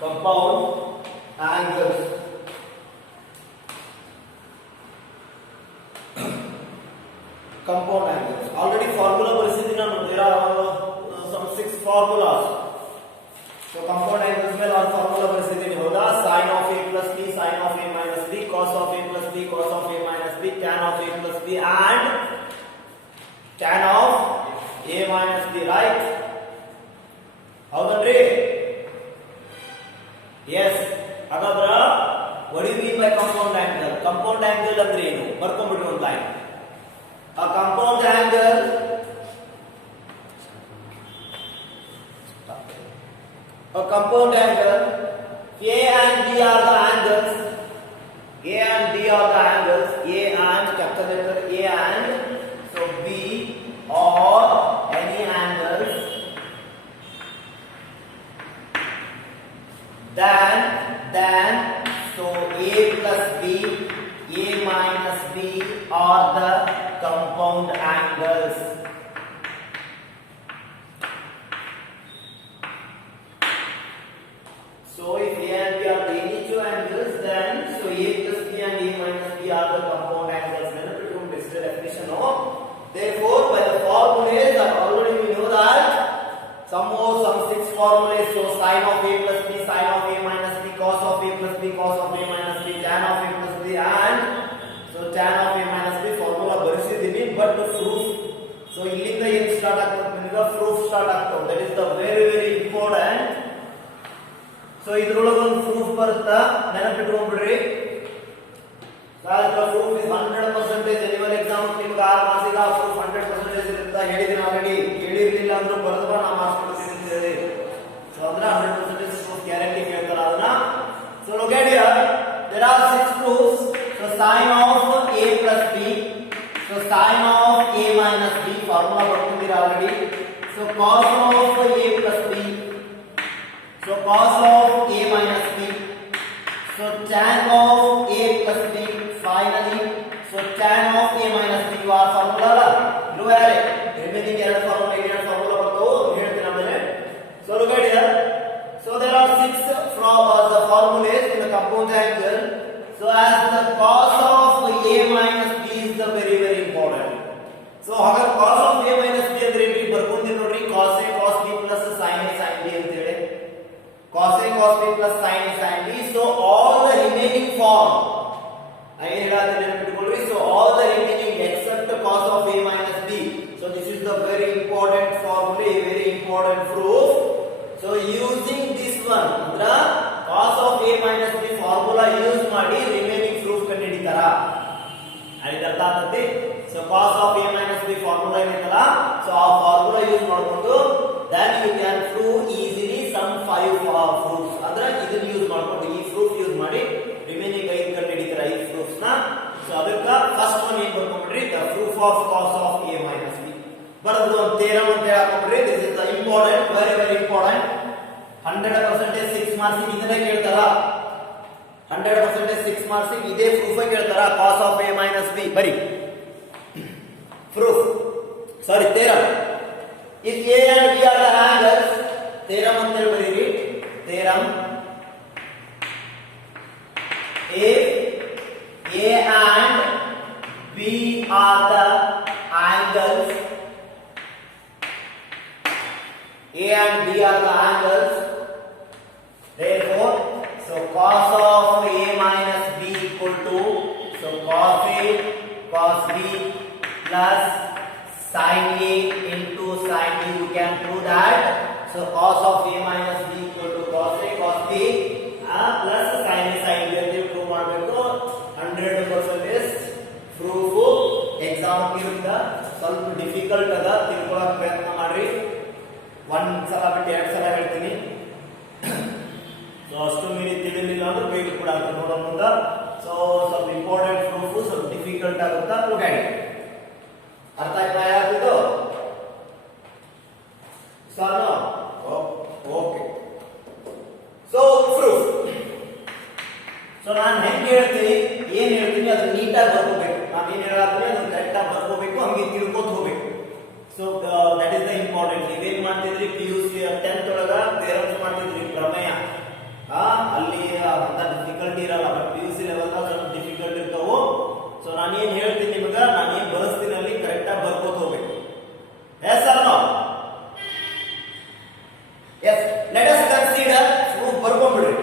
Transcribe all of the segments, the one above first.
compound angles. Compound angles. Already formula ಬರೆಸಿದ್ದೀನಿ ನಾನು. There are some 6 formulas. So compound angles ಮೇಲೆ ಒಂದು formula ಬರೆಸಿದ್ದೀನಿ ಹೌದಾ? sin of a plus b, sin of a minus b, cos of a plus b, cos of a minus b, tan of a plus b and tan of a minus b, right? ಹೌದನ್ರಿ? Yes. ಹಾಗಾದ್ರೆ what do you mean by compound angle? Compound angle ಅಂದ್ರೆ ಏನು? ಬರ್ಕೊಂಡ್ಬಿಡಿ ಒಂದು line. A compound angle A and B are the angles. A and B are the angles. A and capital letter A and so B or any angles. Then so A plus B, A minus B are the compound angles. So if A and B are the any two angles, then so A plus B and A minus B are the compound angles. This is the definition. No? Therefore, by the formulas, already we know that some 6 formulas. So sin of A plus B, sin of A minus B, cos of A plus B, cos of A minus B, tan of A plus B, and so tan of A minus B formula ಬರೆಸಿದ್ದೀನಿ. But the proof. So ಇಲ್ಲಿಂದ ಏನು start ಆಗ್ತದೆ ನಿಮಗೆ proof start ಆಗ್ತದೆ. That is the very important. So ಇದ್ರೊಳಗೆ ಒಂದು proof ಬರುತ್ತಾ ನೆನಪಿಟ್ಕೊಂಡ್ಬಿಡ್ರಿ. The proof is 100% annual exam ನಿಮಗೆ 6 ಮಾರ್ಕ್ಸಿಗೆ proof 100% ಇರುತ್ತೆ ಹೇಳಿದ್ದೀನಿ ಆಲ್ರೆಡಿ. ಹೇಳಿರಲಿಲ್ಲ ಅಂದ್ರೂ ಬರೆದ್ರೆ ನಾನು ಮಾರ್ಕ್ಸ್ ಕೊಡ್ತೀನಿ ಅಂತ ಹೇಳಿ. So ಅಂದ್ರೆ 100% proof ಗ್ಯಾರಂಟಿ ಕೇಳ್ತಾರೆ ಅದನ್ನ. So look at here. There are 6 proofs. So sin of A plus B. So sin of A minus B formula ಬರ್ಕೊಂಡಿದ್ದೀರಾ already. So cos of A plus B. So cos of A minus B. So tan of A plus B. Finally, so tan of A minus B you are formula. Look at it. Remaining ಎರಡು formula ಬರ್ತಾವು ಹೇಳ್ತೀನಿ ಆಮೇಲೆ. So look at here. So there are 6 from the formulas in the compound angle. So as the cos of A minus B is the very important. So ಹಾಗಾದ್ರೆ cos of A minus B ಅಂದ್ರೆ ಏನು ಬರ್ಕೊಂಡಿ ನೋಡ್ರಿ. cos A cos B plus sin A sin B ಅಂತ ಹೇಳಿ. cos A cos B plus sin A sin B. So all the remaining form I ಹೇಳಾದ್ರೆ ನೆನಪಿಟ್ಕೊಳ್ಳಿ. So all the remaining except cos of A minus B. So this is the very important formula, very important proof. So using this one ಅಂದ್ರೆ cos of A minus B formula use ಮಾಡಿ remaining proof ಕಂಡುಹಿಡಿತಾರಾ? ಅಲ್ಲಿ ಅರ್ಥ ಆಗ್ತದೆ. So cos of A minus B formula ಏನೈತಲ್ಲ, so ಆ formula use ಮಾಡಿಕೊಂಡು then you can prove easily some 5 proofs. ಅಂದ್ರೆ ಇದನ್ನ ಯೂಸ್ ಮಾಡ್ಕೊಂಡು ಈ proof ಯೂಸ್ ಮಾಡಿ remaining 5 ಕಂಡುಹಿಡಿತಾರಾ ಈ proofs ನ. So ಅದಕ್ಕೆ ಫಸ್ಟ್ ಒನ್ ಏನು ಬರ್ಕೊಂಡ್ಬಿಡ್ರಿ, the proof of cos of A minus B ಬರೆದು ಒಂದು ಥಿಯರಮ್ ಅಂತ ಹಾಕೊಂಡ್ಬಿಡ್ರಿ. This is the important, very important. 100% 6 marks ಇದನ್ನೇ ಕೇಳ್ತಾರಾ? 100% 6 ಮಾರ್ಕ್ಸ್ ಇದೇ ಪ್ರೂಫ್ ಕೇಳ್ತಾರಾ? cos of A minus B ಬರಿ proof sorry theorem. if A and B are the angles, theorem ಅಂತ ಹೇಳಿ ಬರೀರಿ. Theorem if A and B are the angles, A and B are the angles, therefore so cos of A minus B equal to so cos A cos B plus sin A into sin B. You can prove that. So cos of A minus B equal to cos A cos B plus sin A sin B ಅಂತ prove ಮಾಡಬೇಕು. 100% proof exam ಇರುತ್ತ ಸ್ವಲ್ಪ difficult ಅದ, ತಿಳ್ಕೊಳ್ಳೋಕೆ ಪ್ರಯತ್ನ ಮಾಡ್ರಿ. ಒಂದ್ಸಲ ಬಿಟ್ಟು 2 ಸಲ ಹೇಳ್ತೀನಿ. ಸೊ ಅಷ್ಟು ಮೀರಿ ತಿಳಿಲಿಲ್ಲ ಅಂದ್ರೆ ಬೇಗ ಕೂಡ ಆಗ್ತದೆ ನೋಡೋ ಮುಂದ. ಸೊ ಸ್ವಲ್ಪ ಇಂಪಾರ್ಟೆಂಟ್ ಪ್ರೂಫ್ ಸ್ವಲ್ಪ ಡಿಫಿಕಲ್ಟ್ ಆಗುತ್ತಾ ನೋಡಿ. ಅರ್ಥ ಆಯ್ತಾ ಯಾವ್ದು? Sir okay. So proof. So ನಾನು ಹೆಂಗೆ ಹೇಳ್ತೀನಿ, ಏನ್ ಹೇಳ್ತೀನಿ ಅದನ್ನ ನೀಟಾಗಿ ಬರ್ಕೋಬೇಕು. ನಾನು ಏನ್ ಹೇಳತ್ತೀನಿ ಅದನ್ನ ಕರೆಕ್ಟಾಗಿ ಬರ್ಕೋಬೇಕು, ಹಂಗೆ ತಿಳ್ಕೊತ ಹೋಗ್ಬೇಕು. So that is the important. ನೀವೇನ್ ಮಾಡ್ತಿದ್ರಿ PUC 10th ಒಳಗ ಥಿಯರಮ್ಸ್ ಮಾಡ್ತಿದ್ರಿ, ಪ್ರಮೇಯ ನಾನೇನ್ ಹೇಳ್ತೀನಿ ನಿಮಗ, ನಾನೇನ್ ಬರೆಸ್ತೀನಿ ಅಲ್ಲಿ ಕರೆಕ್ಟ್ ಆಗಿ ಬರ್ಕೋತ ಹೋಗ್ಬೇಕು. Yes or no? Yes. Let us consider, ಬರ್ಕೊಂಡ್ಬಿಡ್ರಿ,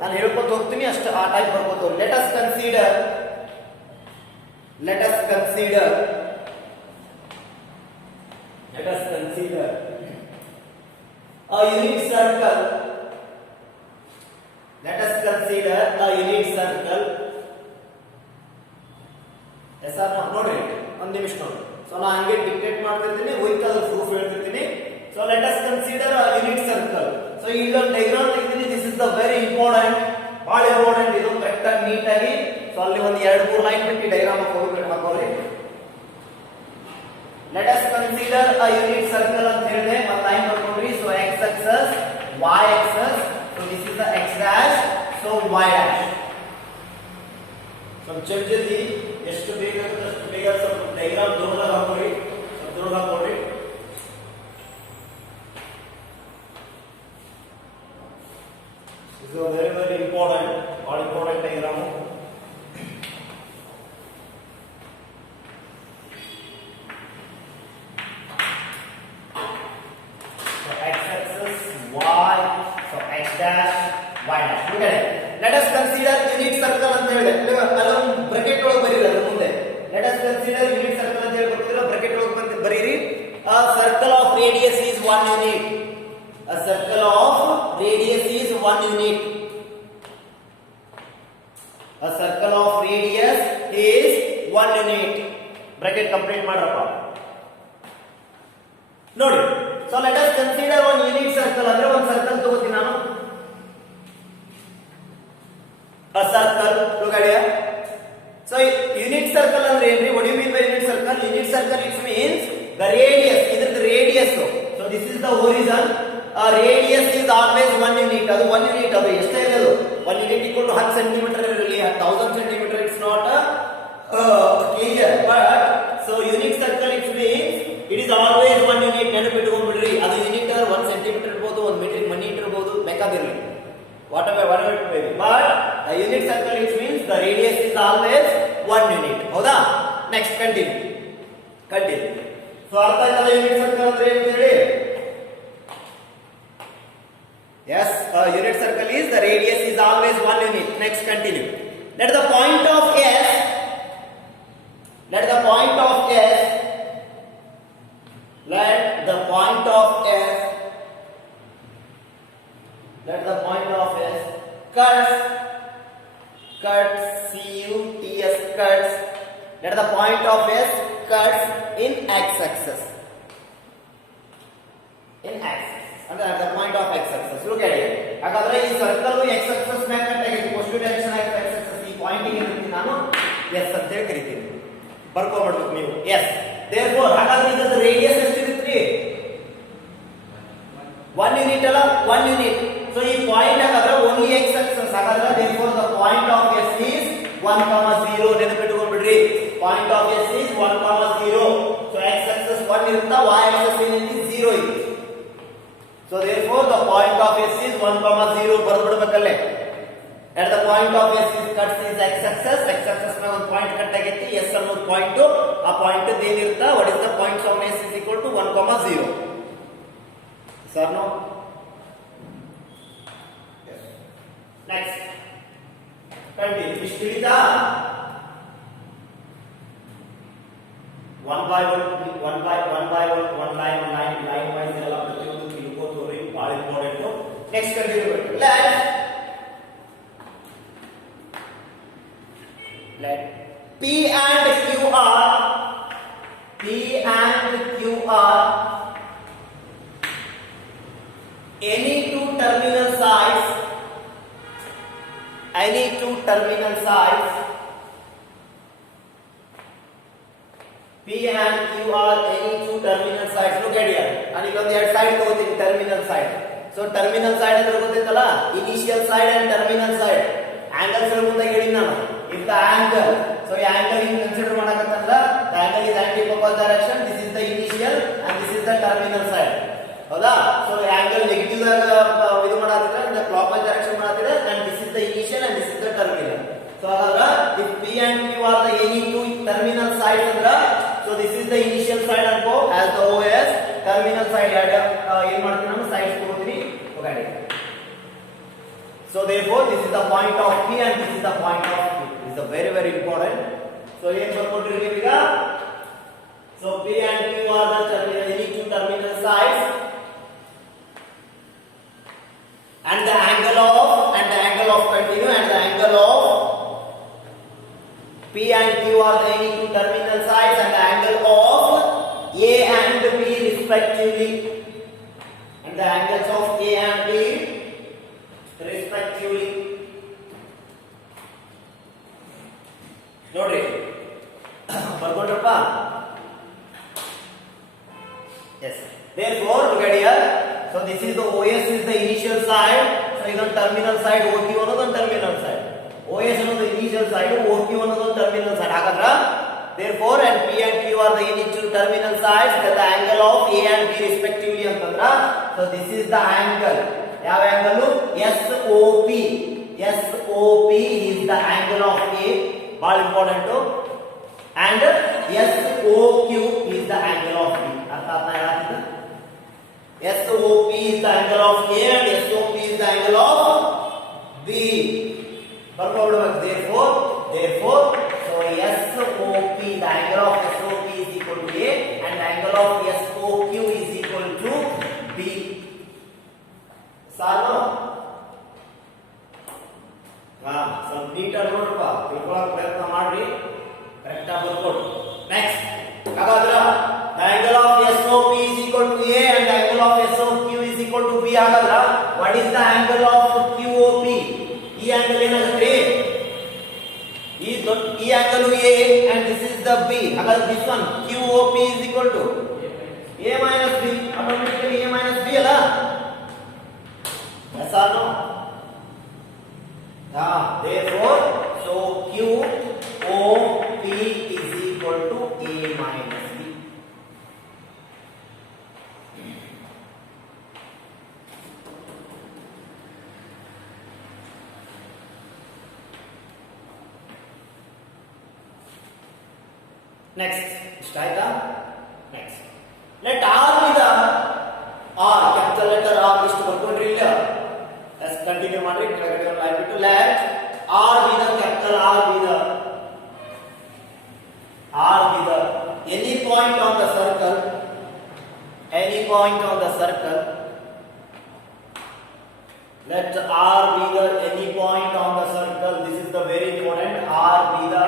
ನಾನು ಹೇಳ್ಕೊತ ಹೋಗ್ತೀನಿ ಅಷ್ಟು ಆ ಟೈಪ್ ಬರ್ಕೋತ ಹೋಗ್ರಿ. Let us consider a unit circle. Let us consider a unit circle. Yes or no? ನೋಡ್ರಿ ಒಂದು ನಿಮಿಷ ನೋಡಿ. ಸೊ ನಾನು ಹಂಗೆ ಡಿಕ್ಟೇಟ್ ಮಾಡ್ತಿರ್ತೀನಿ, ಹೋಯ್ತದ ಪ್ರೂಫ್ ಹೇಳ್ತಿರ್ತೀನಿ. So let us consider a unit circle. So ಇಲ್ಲೊಂದು ಡಯಾಗ್ರಾಮ್ ತೆಗೆದಿನಿ. This is the very important, ಬಹಳ ಇಂಪಾರ್ಟೆಂಟ್ ಇದು. ಕರೆಕ್ಟ್ ಆಗಿ ನೀಟ್ ಆಗಿ ಸೊ ಅಲ್ಲಿ ಒಂದು 2-3 ಲೈನ್ ಬಿಟ್ಟು ಡಯಾಗ್ರಾಮ್ ಹಾಕೋರಿ. Let us consider a unit circle ಅಂತ ಹೇಳಿದೆ, ಒಂದು ಲೈನ್ ಬರ್ಕೊಂಡ್ರಿ. So x axis, y axis, so this is the x dash, so y dash. So ಜಲ್ದಿ ಎಷ್ಟು ಬೇಗ ಅಷ್ಟು ಬೇಗ ಸ್ವಲ್ಪ ಡಯಾಗ್ರಾಮ್ ದೊಡ್ಡದಾಗಿ ಹಾಕೋರಿ, ದೊಡ್ಡದಾಗಿ ಹಾಕೋರಿ. ಇದು very very important, all important diagram. So x axis y, so x dash y dash. Look at it. Let us consider unit circle ಅಂತ ಹೇಳಿದೆ. ಅಲ್ಲೊಂದು ಬ್ರಾಕೆಟ್ ಒಳಗೆ ಬರೀರಿ ಅದರ ಮುಂದೆ. Let us consider unit circle ಅಂತ ಹೇಳಿ ಬರ್ತಿರೋ ಬ್ರಾಕೆಟ್ ಒಳಗೆ ಬರೀರಿ. A circle of radius is 1 unit. A circle of radius is 1 unit. A circle of radius is 1 unit. Bracket complete ಮಾಡ್ರಪ್ಪ. ನೋಡಿ. So let us consider one unit circle. ಅಂದ್ರೆ ಒಂದು circle ತಗೋತೀನಿ ನಾನು. A circle, look at here. So unit circle ಅಂದ್ರೆ ಏನ್ರಿ? What do you mean by unit circle? Unit circle it means the radius. ಇದರ radius. So this is the horizon. Radius is always 1 unit. ಅದು 1 unit. ಅದು ಎಷ್ಟೇ ಇರಲಿ, 1 unit equal to 10 centimeter ಇರಲಿ, 1000 centimeter. It's not clear, but so unit circle it means it is always 1 unit. ನೆನಪಿಟ್ಕೊಂಡ್ಬಿಡ್ರಿ. ಅದು unit 1 centimetre ಇರಬಹುದು, 1 metre metre ಇರಬಹುದು, ಬೇಕಾದಿರಲಿ, whatever it may be. But the unit circle it means the radius is always 1 unit. ಹೌದಾ? Next continue. So ಅರ್ಥ ಆಯ್ತಲ್ಲ unit circle ಅಂದ್ರೆ ಏನು ಅಂತ ಹೇಳಿ? Yes, unit circle is the radius is always 1 unit. Next continue. Let the point of S cuts cuts. Let the point of S cuts in x axis. And at the point of x axis. Look at it. ಹಾಗಾದ್ರೆ ಈ circle x axis ಮೇಲೆ cut ಆಗಿದೆ. Positive direction ಆಗಿದೆ x axis. ಈ point ಗೆ ನಾನು S ಅಂತ ಹೇಳಿ ಕರೀತೀನಿ. ಬರ್ಕೊಬಿಡಬೇಕು ನೀವು. S. Therefore ಹಾಗಾದ್ರೆ ಇದರ ರೇಡಿಯಸ್ ಎಷ್ಟಿರುತ್ತೆ? 1 ಯೂನಿಟ್ ಅಲ್ಲ, 1 ಯೂನಿಟ್. So ಈ ಪಾಯಿಂಟ್ ಹಾಗಾದ್ರೆ only x axis. ಹಾಗಾದ್ರೆ therefore the point of S is 1, 0. ನೆನಪಿಟ್ಕೊಂಡ್ಬಿಡ್ರಿ. Point of S is 1, 0. So x axis 1 ಇರುತ್ತಾ, y axis ಏನಿದೆ 0 ಇದೆ. So therefore the point of S is 1, 0. ಬರ್ಬಿಡಬೇಕಲ್ಲೇ. At the point of S is cuts is x axis. X axis ಮೇಲೆ ಒಂದು point cut ಆಗೈತಿ. S ಅನ್ನೋದು point. ಆ point ಏನಿರುತ್ತಾ, what is the point of S is equal to 1, 0. Sir, no? Yes. Next. Continue. ಇಷ್ಟು ಹಿಡಿತಾ? one by one line wise ಎಲ್ಲ ಪ್ರತಿಯೊಂದು ತಿಳ್ಕೋತೀವಿ, ಬಹಳ ಇಂಪಾರ್ಟೆಂಟ್. ನೆಕ್ಸ್ಟ್ ಕಂಟಿನ್ಯೂ ಮಾಡಿ. let P and Q are any two terminal sides P and Q are any two terminal sides. Look at here. And you can add side togotini, terminal side. So terminal side ಅಂದ್ರೆ ಗೊತ್ತೈತಲ್ಲ, initial side and terminal side. Angles ಮುಂದೆ ಹೇಳಿ ನಾನು. If the angle, so ಈ angle in consider ಮಾಡಕತ್ತಂದ್ರ, the angle is anti-clockwise direction. This is the initial and this is the terminal side. ಹೌದಾ? So angle negative ಇದು ಮಾಡಾತಿದ್ರೆ, the clockwise direction ಮಾಡಾತಿದ್ರೆ, and this is the initial and this is the terminal. So if P and Q are the any two terminal sides andra, so this is the initial side anko as the OS terminal side ಏನು ಮಾಡ್ತೀನಿ ನಾನು sides ತಗೋತೀನಿ okay. So therefore this is the point of P and this is the point of Q. This is a very very important. So ಏನು ಬರ್ಕೊಟ್ಟಿರ್ತೀವಿ ಈಗ. So P and Q are the any two terminal sides and the angle of continue and the angle of P and Q are the any two terminal sides and the angle of A and B respectively and the angles of A and B respectively. ನೋಡ್ರಿ ಬರ್ಕೊಂಡ್ರಪ್ಪ. Yes. Therefore look at here. So this is the OS is the initial side. So ಇದೊಂದು terminal side, OQ ಅನ್ನೋದು ಒಂದು terminal side. OS ಅನ್ನೋದು initial side, OQ ಅನ್ನೋದು ಒಂದು terminal side. ಹಾಗಾದ್ರೆ therefore and P and Q are the initial terminal sides that the angle of A and B respectively ಅಂತಂದ್ರ so this is the angle. ಯಾವ angle? SOP. SOP is the angle of A. ಬಹಳ important. and SOQ is the angle of B. ಅರ್ಥ ಆಯ್ತಾ ಹೇಳಾತಿದ್ದ? SOP is the angle of A and SOP is the angle of B. ಬರ್ಕೊಬಿಡಬೇಕು. Therefore so SOP the angle of SOP is equal to A and the angle of SOQ is equal to B. ಸಾಲು ಸ್ವಲ್ಪ ನೀಟಾಗಿ ನೋಡ್ರಪ್ಪ, ತಿಳ್ಕೊಳ್ಳೋಕೆ ಪ್ರಯತ್ನ ಮಾಡ್ರಿ, correct ಆಗಿ ಬರ್ಕೊಡು. Next ಹಾಗಾದ್ರೆ the angle of SOP is equal to A and the angle of SOQ is equal to B. ಹಾಗಾದ್ರೆ what is the angle of QOP? ಈ angle ಏನಾಗುತ್ತೆ? ಈ angle A and this is the B. ಹಾಗಾದ್ರೆ this one QOP is equal to A minus B. automatically A minus B ಅಲ್ಲ? yes or no? Therefore so QOP is equal to A minus B. Next, istaita. Next, let R be the R, capital letter R ಇಷ್ಟು ಬರ್ಕೊಂಡ್ರಿ ಇಲ್ಲ. Let's continue ಮಾಡ್ರಿ. ಕೆಳಗಡೆ ಒಂದು line ಬಿಟ್ಟು let R be the capital R be the any point on the circle, any point on the circle. Let R be the any point on the circle. This is the very important. R be the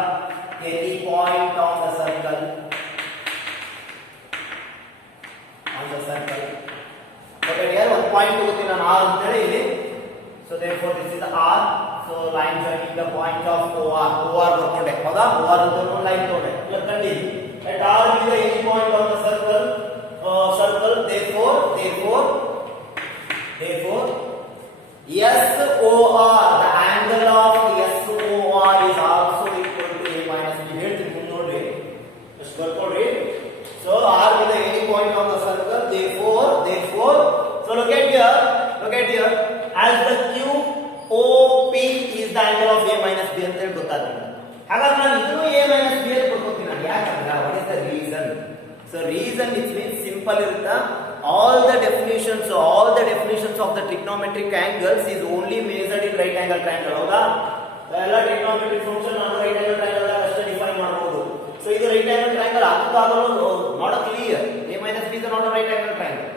any point on the circle. On the circle. Okay, here one point ಹೋಗುತ್ತೆ ನಾನು R ಅಂತ ಹೇಳಿ ಇಲ್ಲಿ. So therefore this is R. So line joining the point of OR. OR ಬರ್ಕೊಂಡೆ ಹೌದಾ? OR ಅಂತ ಒಂದು line ತಗೊಂಡೆ. Let continue. Let R be the any point on the circle. Circle. Therefore SOR, the angle of SOR is also equal to A minus B. ಹೇಳ್ತೀನಿ ನೋಡ್ರಿ, just ಬರ್ಕೊಡ್ರಿ. So R be the any point on the circle. Therefore so look at here as the QOP is the angle of A minus B ಅಂತ ಹೇಳಿ ಗೊತ್ತಾಗ್ತದೆ. ಹಾಗಾದ್ರೆ ನಾನು ಇದನ್ನು A minus B ಅಂತ ಬರ್ಕೊತೀನಿ. ನಾನು ಯಾಕಂದ್ರೆ what is the reason? So reason it means simple ಇರುತ್ತಾ, all the definitions of the trigonometric angles is only measured in right angle triangle. ಹೌದಾ? ಎಲ್ಲ trigonometric function ನಾನು right angle triangle ಅಷ್ಟೇ define ಮಾಡಬಹುದು. So ಇದು right angle triangle ಆಗೋದು not a clear. A minus B is not a right angle triangle.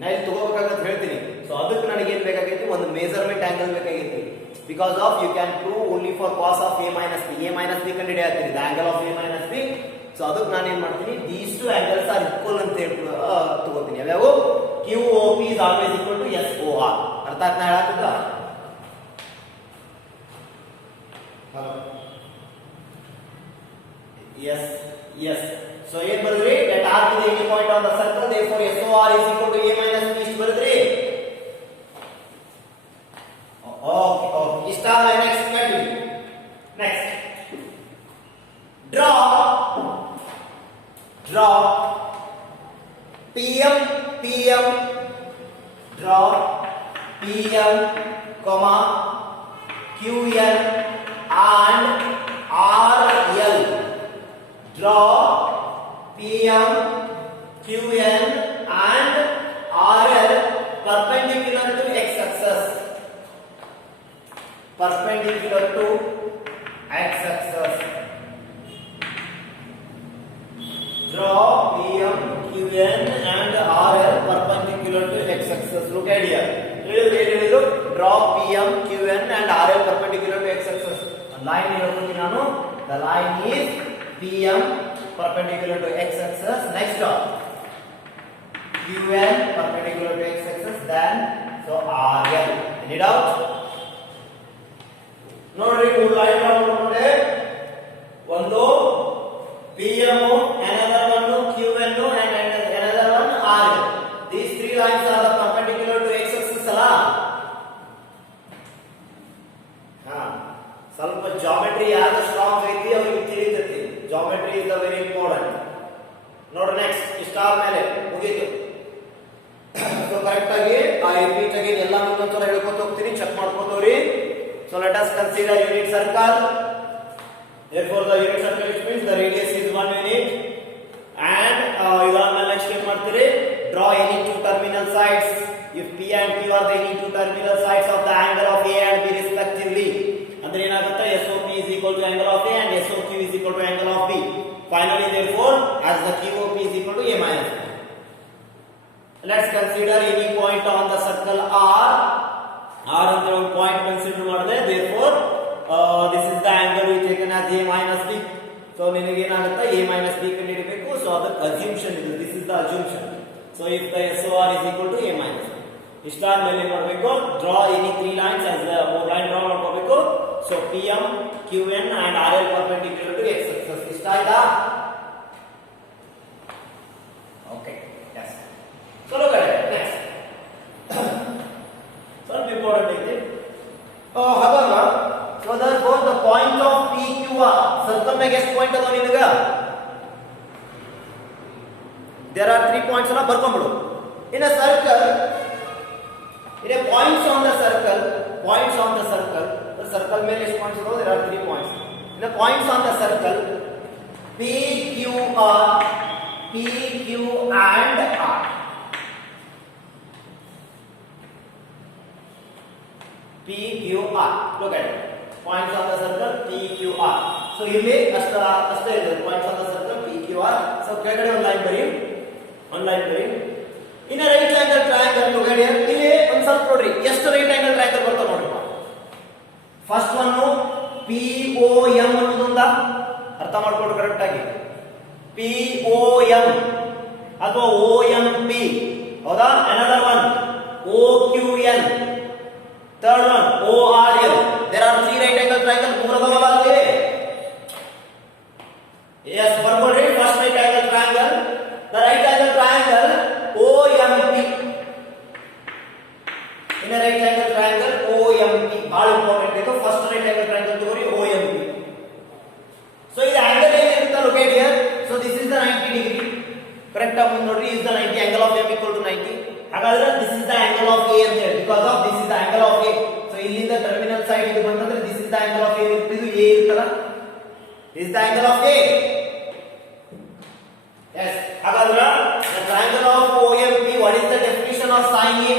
ನಾನು ಇಲ್ಲಿ ತಗೋಬೇಕಾಗತ್ತೆ ಹೇಳ್ತೀನಿ. ಸೊ ಅದಕ್ಕೆ ನನಗೆ ಏನು ಬೇಕಾಗೈತಿ, ಒಂದು ಮೆಜರ್ಮೆಂಟ್ ಆಂಗಲ್ ಬೇಕಾಗೈತಿ. Because of you can prove only for cos of A minus B. A minus B ಕಂಡು ಹಿಡಿಯಾತ್ತೀನಿ, the angle of A minus B. ಸೊ ಅದಕ್ಕೆ ನಾನು ಏನು ಮಾಡ್ತೀನಿ, these two angles are equal ಅಂತ ಹೇಳಿ ತಗೋತೀನಿ. ಯಾವ್ಯಾವು? QOP is always equal to SOR. ಅರ್ಥ ಆಯ್ತಾ ಹೇಳಾಕತ್ತ? yes. So ಏನು ಬರೆದ್ರಿ? let R be the any point on the circle. Therefore SOR is equal to A minus B. ಇಷ್ಟು ಬರೆದ್ರಿ? Okay. ಇಷ್ಟ next continue. Next, draw PM, draw PM, QN, and RL. Draw PM, QN and RL perpendicular to x-axis. Perpendicular to x-axis. Draw PM, QN and RL perpendicular to x-axis. Look at here. Draw PM, QN and RL perpendicular to x-axis. Line here. The line is PM perpendicular to x-axis. Next draw QN perpendicular to x-axis. Then so RL. Any doubt? ನೋಡ್ರಿ ಮೂರು line ಮಾಡ್ಕೊಂಡೆ ಒಂದು PM, another one QN and another one RL. These three lines are the perpendicular to x-axis ಅಲ್ಲ. ಸ್ವಲ್ಪ geometry ಯಾರು strong ಐತಿ ಅವರಿಗೆ ತಿಳಿತೈತಿ. Geometry is very important. ನೋಡ್ರಿ ನೆಕ್ಸ್ಟ್ ಸ್ಟಾರ್ ಮೇಲೆ ಮುಗೀತು. ಸೊ ಕರೆಕ್ಟ್ ಆಗಿ ಆ ರಿಪೀಟ್ ಆಗಿ ಎಲ್ಲ ಒಂದೊಂದ್ಸಲ ಹೇಳ್ಕೊತ ಹೋಗ್ತೀನಿ, ಚೆಕ್ ಮಾಡ್ಕೋತವ್ರಿ. So let us consider unit circle. Therefore the unit circle which means the radius is 1 unit and idana next ಏನು ಮಾಡ್ತೀರಿ, draw any two terminal sides. If P and Q are the any two terminal sides of the angle of A and B respectively, ಅಂದ್ರೆ ಏನಾಗುತ್ತೆ, SOP is equal to angle of A and SOQ is equal to angle of B. Finally therefore as the QOP is equal to A minus B. Let's consider any point on the circle R. R ಅಂತ ಒಂದು point consider ಮಾಡಿದೆ. Therefore this is the angle we taken as A minus B. So ನಿಮಗೆ ಏನಾಗುತ್ತೆ, A minus B ಕಂಡುಹಿಡಿಯಬೇಕು. So ಅದಕ್ಕೆ assumption ಇದೆ, this is the assumption. So if the SOR is equal to A minus B, star ಮೇಲೆ ಮಾಡಬೇಕು, draw any three lines as the line draw ಮಾಡ್ಕೋಬೇಕು. So PM, QN and RL perpendicular to x-axis. ಇಷ್ಟ ಆಯ್ತಾ? Okay, yes. So look at it next. ಸ್ವಲ್ಪ important ಐತಿ. ಹಾಗಾಗ so therefore the point of PQR circle ಮ್ಯಾಗ ಎಷ್ಟು point ಅದಾವ ನಿನಗ? there are 3 points ಅನ್ನ ಬರ್ಕೊಂಡ್ಬಿಡು. in a circle, in a points on the circle, the circle ಮೇಲೆ ಎಷ್ಟು ಪಾಯಿಂಟ್ಸ್ ಇದಾವ? there are 3 points. in a points on the circle PQR, PQ and R. PQR, look at it. Points on the circle PQR. So ಇಲ್ಲಿ ಅಷ್ಟೇ ಇದೆ points on the circle PQR. So ಕೆಳಗಡೆ ಒಂದು line ಬರಿ, in a right angle triangle. look at here. ಇಲ್ಲಿ ಒಂದು ಸ್ವಲ್ಪ ನೋಡ್ರಿ ಎಷ್ಟು ರೈಟ್ ಆಂಗಲ್ ಟ್ರಯಾಂಗಲ್ ಬರ್ತಾವ ನೋಡ್ರಿ. ಫಸ್ಟ್ ಒನ್ POM ಅನ್ನೋದೊಂದ ಅರ್ಥ ಮಾಡ್ಕೊಂಡು ಕರೆಕ್ಟ್ ಆಗಿ. POM ಅಥವಾ OMP, ಹೌದಾ? another one OQN, third one ORL. there are 3 right angle triangle. ಮೂರು ಅದಾವಲ್ಲ ಅಲ್ಲಿ? yes, ಬರ್ಕೊಡ್ರಿ. First right angle triangle, the right angle triangle OMP. in a right angle triangle OMP ಬಹಳ ಇಂಪಾರ್ಟೆಂಟ್ ಇದು. First right angle triangle ತಗೋರಿ OMP. so ಇದು angle ಏನಿರುತ್ತೆ look at here. so this is the 90 degree. Correct ಆಗಿ ನೋಡ್ರಿ, is the 90 angle of M equal to 90. ಹಾಗಾದ್ರೆ this is the angle of A ಅಂತ ಹೇಳಿ, because of this is the angle of A. so ಇಲ್ಲಿಂದ terminal side ಇದು ಬಂತಂದ್ರೆ this is the angle of A. ಇದು A ಇರುತ್ತಲ್ಲ, this is the angle of A. yes, ಹಾಗಾದ್ರೆ the triangle of OMP, what is the definition of sin A?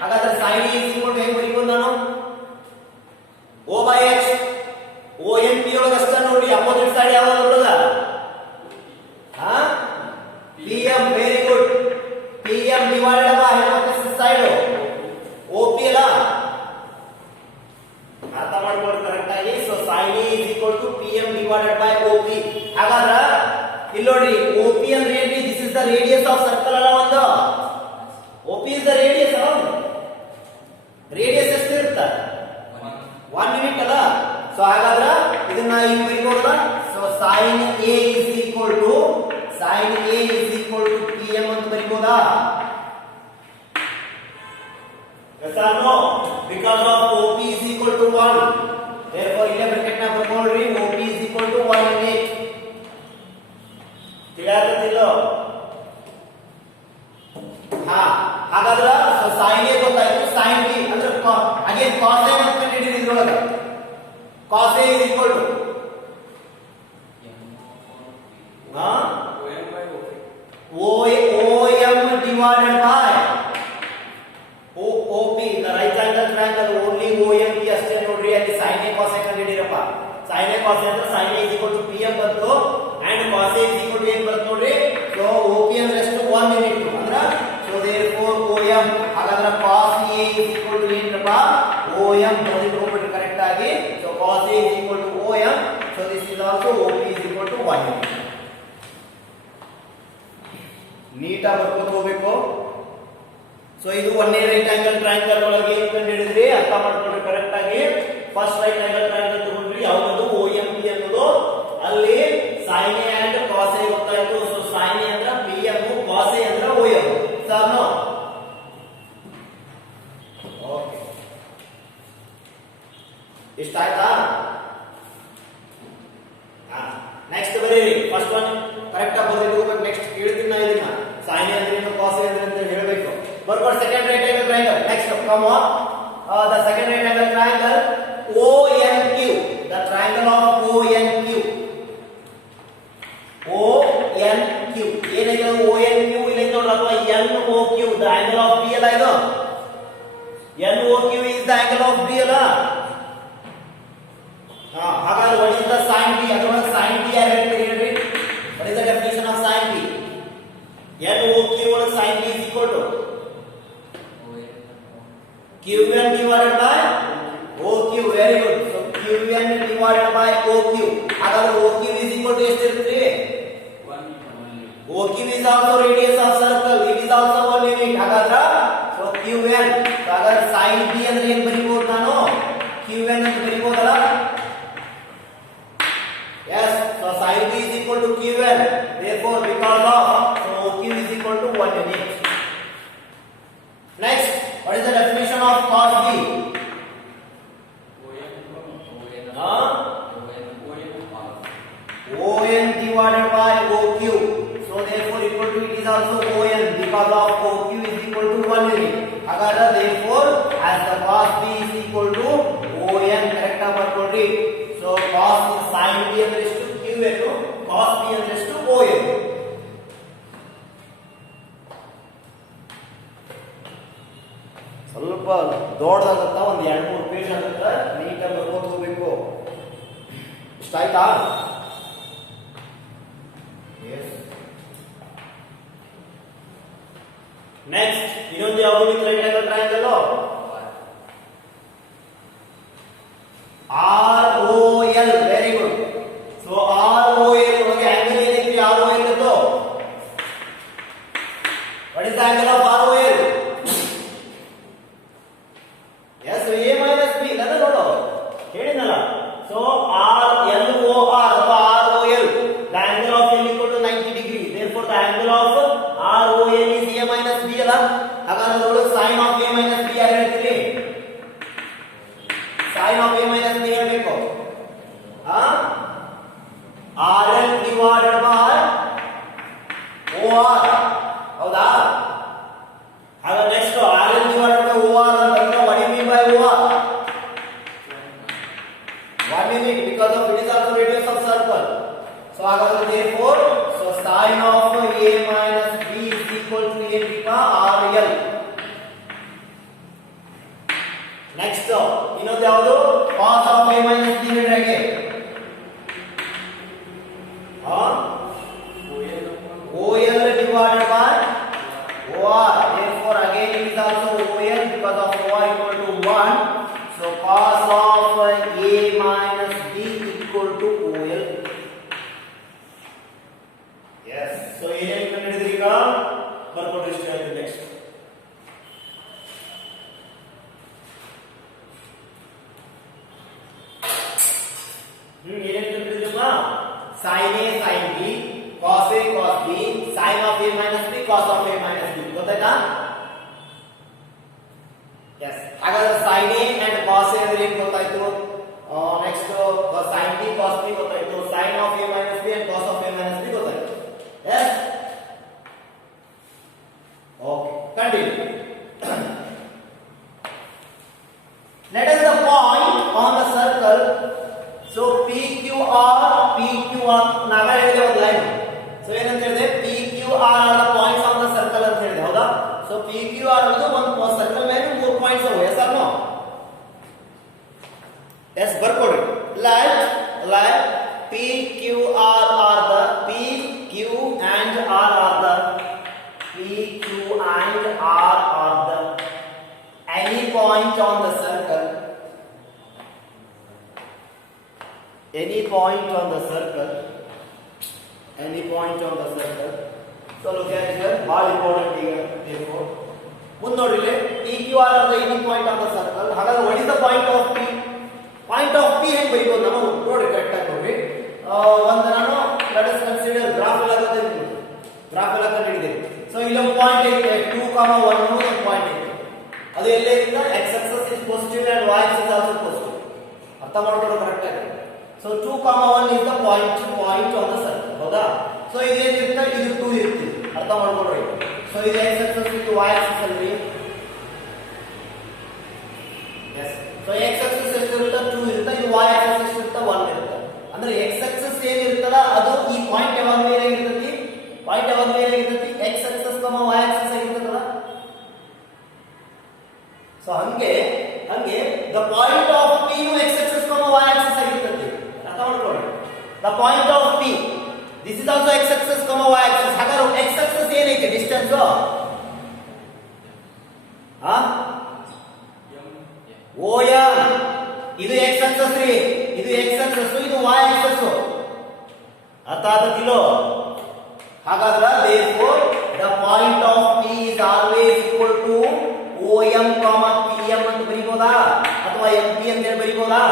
ಹಾಗಾದ್ರೆ sin A is equal to ಏನು ಬರೀಬಹುದು ನಾನು? O by X. OMP ಒಳಗೆ ಅಷ್ಟ ನೋಡಿ, opposite side ಯಾವುದು ಬರೋಲ್ಲ? PM, very good. PM divided by hypothesis side OP ಅಲ್ಲ, ಅರ್ಥ ಮಾಡ್ಕೊಳ್ಳಿ ಕರೆಕ್ಟ್ ಆಗಿ. So sin A is equal to PM divided by OP. ಹಾಗಾದ್ರೆ ಇಲ್ಲಿ ನೋಡ್ರಿ, OP ಅಂದ್ರೆ ಏನ್ರಿ? this is the radius of circle ಅಲ್ಲ ಒಂದು. OP is the radius ಅಲ್ಲ, radius ಎಷ್ಟು ಇರುತ್ತೆ? 1 ಯೂನಿಟ್ ಅಲ್ಲ. ಸೊ ಹಾಗಾದ್ರೆ ಇದನ್ನ ಹಿಂಗ್ ಬರೀಬಹುದಲ್ಲ. So sin A is equal to PM ಅಂತ ಬರೀಬಹುದಾ? yes or no? because of OP is equal to 1. therefore ಇಲ್ಲೇ ಬ್ರಾಕೆಟ್ ನ ಬರ್ಕೊಳ್ಳಿ, OP is equal to 1 unit. ತಿಳಿಯಾಗುತ್ತಿಲ್ಲ? ಹಾಗಾದ್ರೆ sin A ಗೊತ್ತಾಯ್ತು, sin B ಅಂದ್ರೆ ಅಗೇನ್ cos A ಅಂತ ಕಂಡುಹಿಡಿಯಿರಿ. ಇದ್ರೊಳಗೆ cos A is equal to OM divided by OP. The right angle triangle only OMP ಅಷ್ಟೇ ನೋಡ್ರಿ. ಅಲ್ಲಿ sin A cos A ಕಂಡುಹಿಡಿಯರಪ್ಪ. sin A cos A ಅಂದ್ರೆ sin A is equal to PM ಬಂತು and cos A is equal to ಏನು ಬರುತ್ತೆ ನೋಡ್ರಿ. so OP ಅಂದ್ರೆ ಎಷ್ಟು 1 ಯೂನಿಟ್ ಅಂದ್ರೆ so therefore OM ಹಾಗಾದ್ರೆ cos A is equal to ಏನಪ್ಪ OM ಬರೆದುಕೊಂಡ್ಬಿಟ್ಟು ಕರೆಕ್ಟ್ ಆಗಿ. so cos A is equal to OM, so this is also OP is equal to 1 unit. ನೀಟಾಗಿ ಬರ್ಕೊಂಡು ಹೋಗಬೇಕು. ಸೊ ಇದು ಒಂದೇ ರೈಟ್ ಆಂಗಲ್ ಟ್ರಯಾಂಗಲ್ ಒಳಗೆ ಏನು ಕಂಡುಹಿಡಿದ್ರಿ ಅರ್ಥ ಮಾಡ್ಕೊಂಡ್ರೆ ಕರೆಕ್ಟ್ ಆಗಿ. ಫಸ್ಟ್ ರೈಟ್ ಆಂಗಲ್ ಟ್ರಯಾಂಗಲ್ ತಗೊಂಡ್ರಿ ಯಾವುದು OMP ಅನ್ನೋದು, ಅಲ್ಲಿ sin A and cos A ಗೊತ್ತಾಯ್ತು. ಸೊ sin A ಅಂದ್ರೆ PM, cos A ಅಂದ್ರೆ OM. ಸರ್ ನೋ ಓಕೆ ಇಷ್ಟ ಆಯ್ತಾ? ನೆಕ್ಸ್ಟ್ ಬರೀರಿ. ಫಸ್ಟ್ ಒನ್ ಕರೆಕ್ಟ್ ಆಗಿ ಬರೆದಿಟ್ಕೋಬೇಕು. ನೆಕ್ಸ್ಟ್ ಹೇಳ್ತೀನಿ ನಾ ಇದನ್ನ sin A ಅಂದ್ರೆ ಏನು cos A ಅಂದ್ರೆ ಅಂತ ಹೇಳಬೇಕು. ಬರ್ಕೊಂಡು second right angle triangle. Next come on the second right angle triangle ONQ, the triangle of ONQ. ONQ ಏನಿದೆ ONQ ಇಲ್ಲಿ ನೋಡಪ್ಪ NOQ, the angle of B ಅಲ್ಲ ಇದು. NOQ is the angle of B ಅಲ್ಲ. ಹಾಗಾದ್ರೆ what is the sin B? ಅಥವಾ sin B ಯಾರು ಹೇಳ್ತೀರಿ? what is the definition of sin B? NOQ or sin B is equal to QN divided by OQ. very good. so QN divided by OQ. ಹಾಗಾದ್ರೆ OQ is equal to ಎಷ್ಟು ಇರುತ್ತೆ? 1. OQ is also radius of circle. it is also 1 unit. ಹಾಗಾದ್ರೆ so QN, ಹಾಗಾದ್ರೆ sin B ಅಂದ್ರೆ ಏನು ಬರಿಬಹುದು ನಾನು? QN ಅಂತ ಬರಿಬಹುದಲ್ಲ? yes. so sin B is equal to QN. therefore because of so OQ is equal to 1 unit. next, what is the definition of cos B? ON divided by OQ. so therefore equal to it is also ON because of OQ is equal to 1 unit. ಹಾಗಾದ್ರೆ therefore as the cos B is equal to ON correct ಆಗಿ ಬರ್ಕೊಳ್ಳಿ. so cos sin B ಅಂದ್ರೆ ಎಷ್ಟು QN, cos B ಅಂದ್ರೆ ಎಷ್ಟು ON. ಸ್ವಲ್ಪ ದೊಡ್ಡದಾಗತ್ತ, ಒಂದು 2-3 page ಆಗುತ್ತೆ. ನೀಟಾಗಿ ಬರ್ಕೊಂಡು ಹೋಗ್ಬೇಕು. ಇಷ್ಟ ಆಯ್ತಾ? ನೆಕ್ಸ್ಟ್ ಇನ್ನೊಂದು ಯಾವುದು with right angle triangle ROL. Very good. So ROL ಒಳಗೆ ಆಂಗಲ್ ಏನೈತಿ? ROL ಇತ್ತು. what is the angle of ROL? yes, so A minus B ಅದನ್ನ ನೋಡು ಹೇಳಿನಲ್ಲ. so RLOR ಅಥವಾ ROL, the angle of L equal to 90 degree. therefore the angle of ROL is A minus B ಅಲ್ಲ. ಹಾಗಾದ್ರೆ ನೋಡು sin of A minus B ಯಾರು ಹೇಳ್ತೀರಿ? sin of A minus B ಹೇಳಬೇಕು. RL divided by OR. ಹೌದಾ? ಹಾಗಾದ್ರೆ next RL divided by OR ಅಂತಂದ್ರೆ what do you mean by OR? 1 unit because of it is also radius of circle. so ಹಾಗಾದ್ರೆ therefore so sin of A minus B is equal to ಏನು ಬೇಕಾ? RL. Next ಇನ್ನೊಂದು ಯಾವುದು? cos of A minus B ಹೇಗೆ? OL divided by OR. therefore again it is also OL because of OR equal to 1. so cos of A minus B equal to OL. yes. so ಏನೇನು ಕಂಡುಹಿಡಿದ್ರಿ ಈಗ ಬರ್ಕೊಡ್ರಿ ಇಷ್ಟ ಆಯ್ತು. Next and R are the any point on the circle, any point on the circle, any point on the circle. So look at here, all important here. Therefore, ಮುಂದೆ ನೋಡಿದ್ರೆ PQ are the any point on the circle. ಹಾಗಾದ್ರೆ what is the point of P? Point of P ಹೆಂಗೆ ಬರೀಬಹುದು ನಾವು ನೋಡಿ correct ಆಗಿ ನೋಡಿ. ಒಂದು ನಾನು let us consider ಗ್ರಾಫ್ ಎಲ್ಲ ಕಂಡುಹಿಡಿದಿದ್ದೀನಿ. ಗ್ರಾಫ್ ಎಲ್ಲ ಕಂಡುಹಿಡಿದಿದ್ದೀನಿ. ಸೊ ಇಲ್ಲಿ ಒಂದು ಪಾಯಿಂಟ್ ಇದೆ 2, 1 ಒಂದು ಪಾಯಿಂಟ್ ಇದೆ. ಅದು ಎಲ್ಲೇ ಇದೆ x axis is positive and y axis is also positive. ಅರ್ಥ ಮಾಡ್ಕೊಳ್ಳೋದು ಕರೆಕ್ಟ್ ಆಗಿ. So 2, 1 is the point on the circle. ಹೌದಾ? ಸೊ ಇದೇನಿರುತ್ತೆ ಇದು 2 ಇರುತ್ತೆ. ಅರ್ಥ ಮಾಡ್ಕೊಳ್ಳಿ. ಸೊ ಇದು x axis ಇದು y axis ಅಲ್ಲಿ. yes. ಸೊ x axis ಎಷ್ಟಿರುತ್ತೆ 2 ಇರುತ್ತೆ, ಇದು y axis ಎಷ್ಟಿರುತ್ತೆ 1 ಇರುತ್ತೆ. ಅಂದ್ರೆ x axis ಏನಿರುತ್ತಲ್ಲ ಅದು ಈ ಪಾಯಿಂಟ್ ಯಾವಾಗ ಮೇಲೆ ಇರ್ತೈತಿ, ಪಾಯಿಂಟ್ ಯಾವಾಗ ಮೇಲೆ ಇರ್ತೈತಿ x axis y axis ಆಗಿರ್ತದಲ್ಲ. ಸೊ ಹಂಗೆ the point of P ನು x axis y axis ಆಗಿರ್ತೈತಿ. ಅರ್ಥ ಮಾಡ್ಕೊಳ್ಳಿ. the point of P this is also x axis y axis. ಹಾಗಾದ್ರೆ x axis ಏನೈತೆ ಡಿಸ್ಟೆನ್ಸ್ OM, ಇದು x axis ರೀ, ಇದು x axis, ಇದು y axis. ಅರ್ಥ ಆಗುತ್ತಿಲ್ಲೋ? ಹಾಗಾದ್ರೆ therefore the point of P is always equal to OM, PM ಅಂತ ಬರೀಬಹುದಾ ಅಥವಾ MP ಅಂತ ಹೇಳಿ ಬರೀಬಹುದಾ?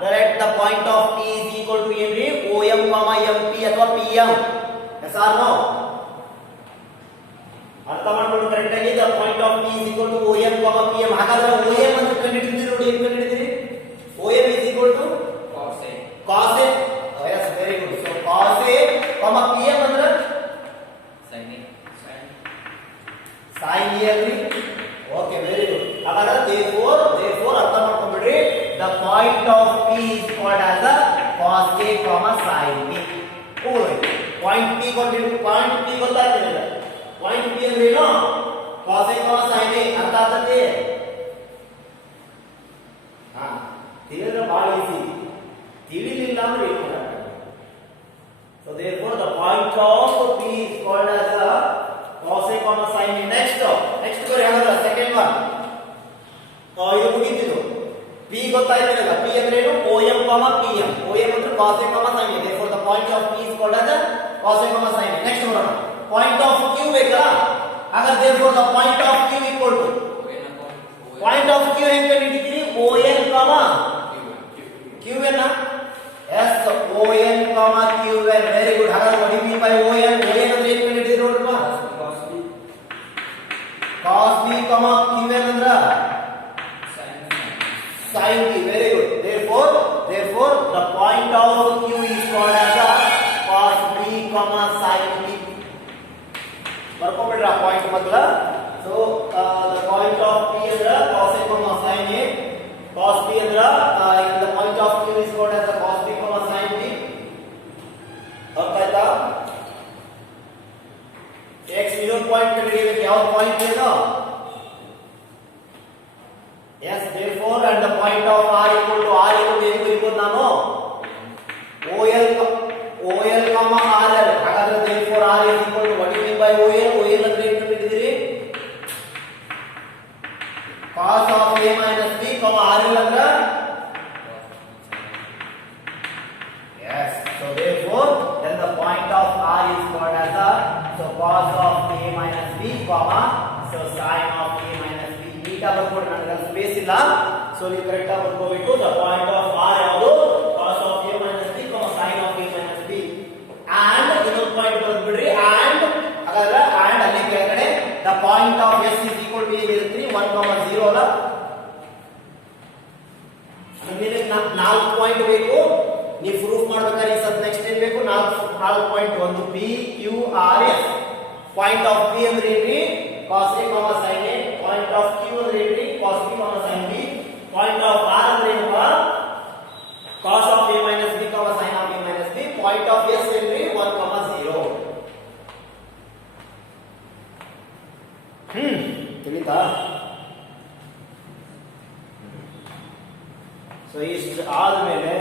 Correct. The point of P is equal to ಏನ್ರಿ OM, MP ಅಥವಾ PM. Yes or no? ಅರ್ಥ ಮಾಡ್ಕೊಂಡು ಕರೆಕ್ಟ್ ಆಗಿ the point of P is equal to OM, PM. ಹಾಗಾದ್ರೆ OM ಅಂತ ಕಂಡುಹಿಡಿದಿರಿ ನೋಡಿ, ಏನು ಕಂಡುಹಿಡಿದಿರಿ? OM is equal to cos A. Yes, very good. So cos A, PM ಅಂದ್ರೆ sin A ಅಂದ್ರೆ okay, very good. ಹಾಗಾದ್ರೆ therefore ಅರ್ಥ ಮಾಡ್ಕೊಂಡ್ಬಿಡ್ರಿ, the point of P is called as a cos A, sin B. Point P ಕೊಟ್ಟಿದ್ದು, point P ಗೊತ್ತಾಗ್ತಿಲ್ಲ. Point P ಅಂದ್ರೆ ಏನು? cos A, sin A. ಅರ್ಥ ಆಗ್ತದೆ? ತಿಳಿದ್ರೆ ಬಹಳ ಈಸಿ, ತಿಳಿಲಿಲ್ಲ ಅಂದ್ರೆ ಏನು ಮಾಡಬೇಕು. So therefore the point of P is called as a cos A, sin A. next ಬರೀ ಹಾಗಾದ್ರೆ ಸೆಕೆಂಡ್ ಒನ್ ಇದು ಮುಗಿತಿದ್ದು. P ಗೊತ್ತಾಯ್ತಲ್ಲ, P ಅಂದ್ರೆ ಏನು? OM, PM. OM ಅಂದ್ರೆ cos A, sin A. therefore the point of P is called as a cos A, sin A. next ಬರೋಣ, point of Q ಬೇಕಲ್ಲ. ಹಾಗಾದ್ರೆ therefore the point of Q equal to point of Q ಹೆಂಗೆ ಕಂಡುಹಿಡಿತೀರಿ? ON, QN. yes, ON, QN. very good. ಹಾಗಾದ್ರೆ what do you mean by ON? ON ಅಂದ್ರೆ ಏನು ಕಂಡುಹಿಡಿದ್ರಿ ನೋಡ್ರಪ್ಪ? cos B, QN ಅಂದ್ರೆ sin B. very good. therefore the point of Q is called as a cos B, sin B. ಬರ್ಕೊಂಡ್ಬಿಡ್ರಿ ಆ point ಮೊದಲ. So the point of P ಅಂದ್ರೆ cos A, sin A. cos B ಅಂದ್ರೆ the point of Q is called as a cos B, sin B. ಅರ್ಥಾಯ್ತಾ? x ಇನ್ನೊಂದು point ಕಂಡುಹಿಡಿಯಬೇಕು. ಯಾವ point ಏನು? yes, therefore and the point of R equal to ಏನು ಬರೀಬಹುದು ನಾನು? OL, RL. ಹಾಗಾದ್ರೆ therefore R is equal to what do you mean by OL? OL ಅಂದ್ರೆ ಏನು ಕಂಡುಹಿಡಿದಿರಿ? cos of A minus B, RL ಅಂದ್ರೆ yes. so therefore then the point of R is called as a cos of A minus B, so sin of A minus B. ನೀಟಾಗಿ ಬರ್ಕೊಡಿ, ನನಗೆ space ಇಲ್ಲ. So ನೀವು correct ಆಗಿ ಬರ್ಕೋಬೇಕು. the point of R ಯಾವುದು? cos of A minus B, sin of A minus B. and ಇನ್ನೊಂದು point ಬರ್ಬಿಡ್ರಿ, and ಹಾಗಾದ್ರೆ and ಅಲ್ಲಿ ಕೆಳಗಡೆ the point of S is equal to ಏನಿರುತ್ತೆ? 1, 0 ಅಲ್ಲ. ನಿಮಗೆ 4 ಪಾಯಿಂಟ್ ಬೇಕು. ನೀವು ಪ್ರೂಫ್ ಮಾಡಬೇಕಾದ್ರೆ ಈ ಸತ್ ನೆಕ್ಸ್ಟ್ ಏನ್ ಬೇಕು? 4 ಪಾಯಿಂಟ್. ಒಂದು P, Q, R, S. Point of P ಅಂದ್ರೆ ಏನ್ರಿ? cos A, sin A. Point of Q ಅಂದ್ರೆ ಏನ್ರಿ? cos B, sin B. Point of R ಅಂದ್ರೆ ಏನಪ್ಪ? cos of A minus B, sin of A minus B. Point of S ಏನ್ರಿ? 1, 0. ತಿಳಿತಾ? So ಇಷ್ಟು ಆದ್ಮೇಲೆ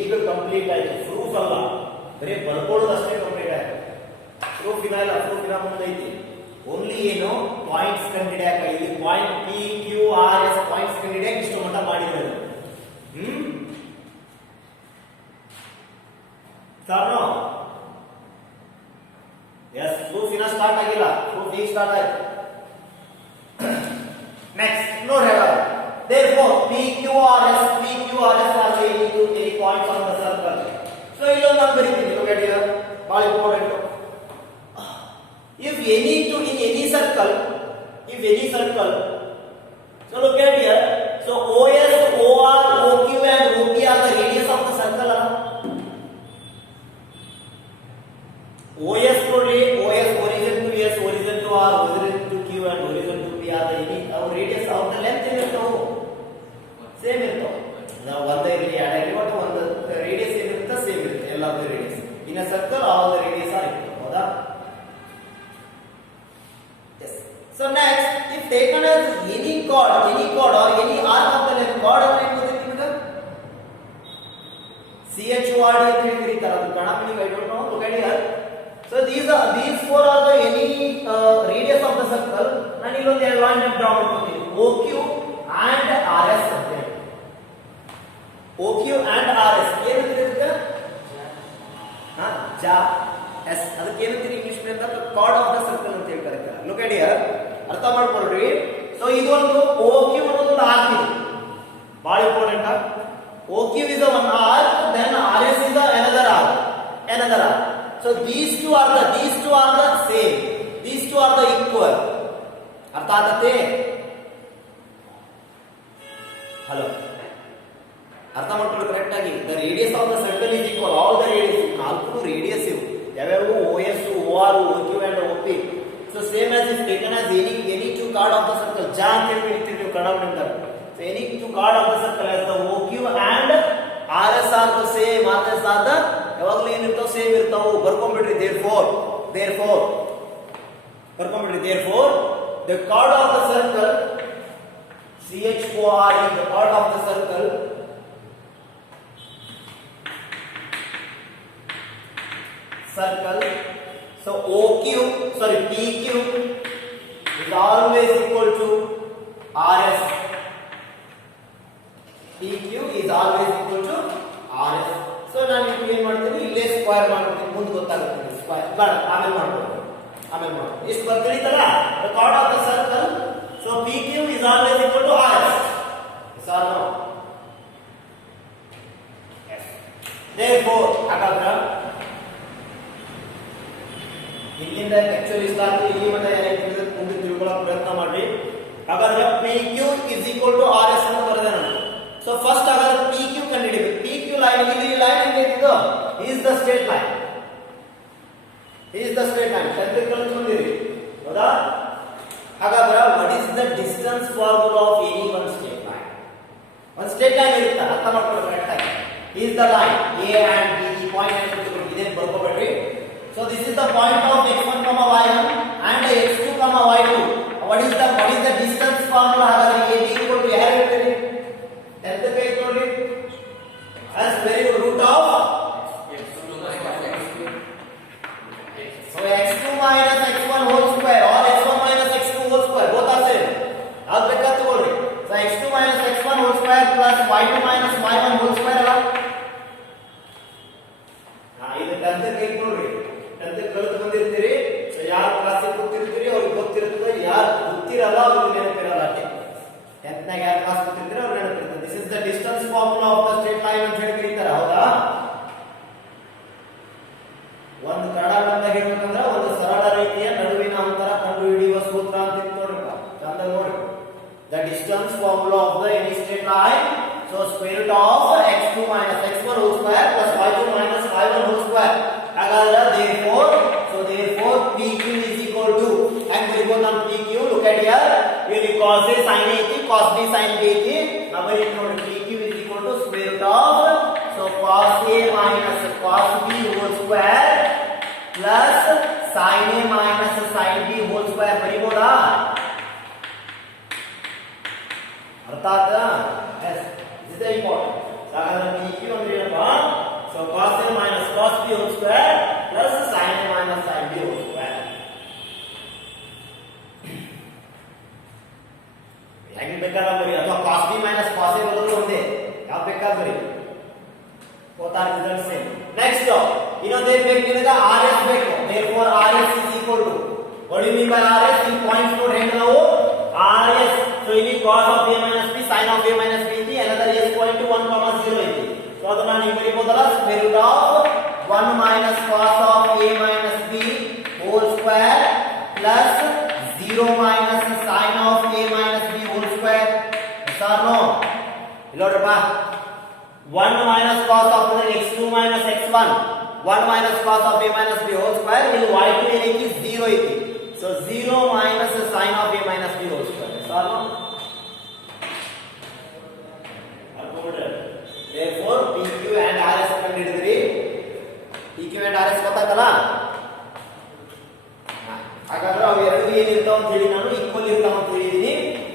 ಈಗ ಕಂಪ್ಲೀಟ್ ಆಯ್ತು. ಪ್ರೂಫ್ ಅಲ್ಲ, ಬರೀ ಬರ್ಕೊಳ್ಳೋದು ಅಷ್ಟೇ ಕಂಪ್ಲೀಟ್ ಆಯ್ತು. ಪ್ರೂಫ್ ಇನ್ನ ಮುಂದೆ ಐತಿ. ಓನ್ಲಿ ಏನು ಪಾಯಿಂಟ್ಸ್ ಕಂಡಿಡಿಯಾಕ ಇಲ್ಲಿ point P Q R S points ಕಂಡಿಡಿಯಾಕ ಇಷ್ಟು ಮಟ್ಟ ಮಾಡಿದ್ರು ಸಾರ್ನೋ ಎಸ್ ಪ್ರೂಫ್ ಇನ್ನ ಸ್ಟಾರ್ಟ್ ಆಗಿಲ್ಲ ಪ್ರೂಫ್ ಈಗ ಸ್ಟಾರ್ಟ್ ಆಯ್ತು ನೆಕ್ಸ್ಟ್ ನೋಡಿ ಹೇಳ therefore PQRS are the any points on the circle so ಇಲ್ಲೊಂದು ನಾನು ಬರೀತೀನಿ look at here ಭಾಳ important if any to in any circle so look at here so OS OR OQ and OP are the radius of the circle OS ನೋಡ್ರಿ OS origin to S origin to R origin to Q and origin to P are the any our radius of the length ಏನಿರ್ತಾವು same ಇರ್ತಾವ ನಾವು ಒಂದೇ ಇರಲಿ ಎರಡಲ್ಲಿ but ಒಂದು radius ಏನಿರುತ್ತೆ same ಇರುತ್ತೆ ಎಲ್ಲಾದ್ರೂ radius in circle all the radius are equal ಹೌದಾ yes so next if taken as any chord or any arc of the length chord ಅಂದ್ರೆ ಏನು ಗೊತ್ತಿದೆ ನಿಮಗೆ CHORD ಅಂತ ಹೇಳಿ ಕರೀತಾರೆ ಅದು Kannada meaning I don't know look at here so these four are the any radius of the circle ನಾನು ಇಲ್ಲೊಂದು ಎರಡು ಲೈನ್ ಡ್ರಾ ಮಾಡ್ತೀನಿ OQ and RS ಅಂತ ಹೇಳಿ OQ and RS ಏನಂತಿರುತ್ತೆ ಜಾ ಎಸ್ ಅದಕ್ಕೆ ಏನಂತೀರಿ ಇಂಗ್ಲಿಷ್ ನಲ್ಲಿ ಅಂತ ಕಾರ್ಡ್ ಆಫ್ ದ ಸರ್ಕಲ್ ಅಂತ ಹೇಳಿ ಕರೀತಾರೆ ಲುಕ್ ಅಟ್ ಹಿಯರ್ ಅರ್ಥ ಮಾಡ್ಕೊಳ್ರಿ ಸೊ ಇದು ಒಂದು OQ ಅನ್ನೋದು ಒಂದು ಆರ್ಕ್ ಇದೆ ಬಹಳ important OQ is a one arc then RS is another arc so these two are the same these two are the equal ಅರ್ಥ ಆಗುತ್ತೆ ಹಲೋ ಅರ್ಥ ಮಾಡ್ಕೊಳ್ಳಿ ಕರೆಕ್ಟ್ ಆಗಿ the radius of the circle is equal all the radius ನಾಲ್ಕು radius ಇವು ಯಾವ್ಯಾವು OS OR OQ and OP so same as is taken as any two chord of the circle ಜಾ ಅಂತ ಹೇಳಿ ಹೇಳ್ತೀವಿ ನೀವು ಕನ್ನಡದಿಂದ so any two chord of the circle as the OQ and RS are the same RS are the ಯಾವಾಗಲೂ ಏನಿರ್ತಾವ same ಇರ್ತಾವು ಬರ್ಕೊಂಡ್ಬಿಡ್ರಿ therefore ಬರ್ಕೊಂಡ್ಬಿಡ್ರಿ therefore the chord of the circle CHORD the chord of the circle so PQ is always equal to RS PQ is always equal to RS so ನಾನು ಏನು ಮಾಡ್ತೀನಿ ಇಲ್ಲೇ square ಮಾಡ್ತೀನಿ ಮುಂದೆ ಗೊತ್ತಾಗುತ್ತೆ square ಬೇಡ ಆಮೇಲೆ ಮಾಡ್ಬೋದು ಇಷ್ಟು ಬರ್ತಿಳಿತಲ್ಲ the chord of the circle so PQ is always equal to RS yes or no yes therefore ಹಾಗಾದ್ರೆ ಇಲ್ಲಿಂದ ಆಕ್ಚುಲಿ ಸ್ಟಾರ್ಟ್ ಇಲ್ಲಿ ಮಟ್ಟ ಏನಾಗ್ತದೆ ಮುಂದೆ ತಿಳ್ಕೊಳ್ಳೋಕೆ ಪ್ರಯತ್ನ ಮಾಡಿ ಹಾಗಾದ್ರೆ PQ is equal to RS ಅಂತ ಬರೆದೆ ನಾನು ಸೊ ಫಸ್ಟ್ ಹಾಗಾದ್ರೆ PQ ಕಂಡುಹಿಡಿಬೇಕು PQ ಲೈನ್ ಇಲ್ಲಿ ಲೈನ್ ಹೆಂಗಿತ್ತು is the straight line tenth ಕಲ್ತ್ಕೊಂಡಿರಿ ಹೌದಾ ಹಾಗಾದ್ರೆ what is the distance formula of any one straight line ಒಂದು ಸ್ಟ್ರೇಟ್ ಲೈನ್ ಇರುತ್ತೆ ಅರ್ಥ ಮಾಡ್ಕೊಳ್ಳಿ ಕರೆಕ್ಟ್ ಆಗಿ is the line A and B ಈ ಪಾಯಿಂಟ್ ಅನ್ನು ಇದೇನು ಬರ್ಕೋಬೇಡ್ರಿ so this is the point of x1 y1 and x2 y2 what is the distance formula ಹಾಗಾದ್ರೆ AB equal to ಯಾರು ಹೇಳ್ತೀರಿ 10th ಪೇಜ್ ನೋಡಿ as very good root of so x2 minus x1 whole square or x1 minus x2 whole square both are same ಯಾವುದು ಬೇಕಾದ ತಗೊಳ್ಳಿ so x2 minus x1 whole square plus y2 minus y1 whole square ಅಲ್ಲ ಇದು 10th page ನೋಡ್ರಿ 10th ಕಲಿತು ಬಂದಿರ್ತೀರಿ so ಯಾರು ಕ್ಲಾಸಿಗೆ ಕೂತಿರ್ತೀರಿ ಅವ್ರಿಗೆ ಗೊತ್ತಿರ್ತದೆ ಯಾರು ಗೊತ್ತಿರಲ್ಲ ಅವ್ರಿಗೆ ನೆನಪಿರಲ್ಲ ಅಷ್ಟೇ 10th ನಾಗ ಯಾರು ಕ್ಲಾಸ್ ಕೂತಿರ್ತೀರಿ ಅವ್ರಿಗೆ ನೆನಪಿರ್ತದೆ this is the distance formula of the straight line ಅಂತ ಹೇಳಿ ಕರೀತಾರೆ ಹೌದಾ ಒಂದು ಕನ್ನಡ ಬಂದಾಗ ಹೇಳ್ಬೇಕಂದ್ರೆ ಒಂದು ಸರಳ ರೇಖೆಯ ನಡುವಿನ ಅಂತರ ಕಂಡುಹಿಡಿಯುವ ಸೂತ್ರ ಅಂತ ನೋಡ್ರಿ ಚಂದ ನೋಡಿ the distance formula of the any straight line so square root of x2 minus x1 whole square plus y2 minus y1 whole square ಹಾಗಾದ್ರೆ therefore PQ is equal to and we go on PQ look at here ಇಲ್ಲಿ cos A sin A ಐತಿ cos B sin B ಐತಿ ನಾವು ಇಲ್ಲಿ ನೋಡಿ PQ is equal to square root of so cos A minus cos B whole square plus sin A minus sin B whole square ಬರೀಬೋದಾ ಅರ್ಥ ಆಯ್ತಾ yes this is important ಹಾಗಾದ್ರೆ PQ ಅಂದ್ರೆ ಏನಪ್ಪ so cos A minus cos B whole square plus sin A minus sin B whole square angle ಬೇಕಾದ ಬರಿ ಅಥವಾ cos b minus cos a ಬರೋದು ಒಂದೇ ಯಾವ ಬೇಕಾದ ಬರಿ both are result same. Next ಇನ್ನೊಂದು ಏನು ಬೇಕು ನಿಮಗೆ rs ಬೇಕು. therefore rs is equal to what do you mean by rs? ಈ ಪಾಯಿಂಟ್ಸ್ ನೋಡಿ ಹೆಂಗ ನಾವು rs so ಇಲ್ಲಿ cos of a minus b sin of a minus b ಇದೆ another s point 1 0 ಇದೆ so ಅದನ್ನ ನೀವು ಬರೀಬಹುದಲ್ಲ square root of 1 minus cos of a minus b whole square plus 0 minus sin of a minus b whole square. Yes or no? ಇಲ್ಲೋಡ್ರಪ್ಪ 1 minus cos of x2 minus x1 1 minus cos of a minus b whole square ಇಲ್ಲಿ y2 ಏನೈತಿ 0 ಐತಿ so 0 minus sin of a minus b whole square. Yes or no? Therefore pq and rs ಕಂಡುಹಿಡಿದ್ರಿ. pq and rs ಗೊತ್ತಾಯ್ತಲ್ಲ? ಹಾಗಾದ್ರೆ ಅವು ಎರಡು ಏನಿರ್ತಾವ ಅಂತ ಹೇಳಿ ನಾನು ಈಕ್ವಲ್ ಇರ್ತಾವ ಅಂತ ಹೇಳಿದೀನಿ.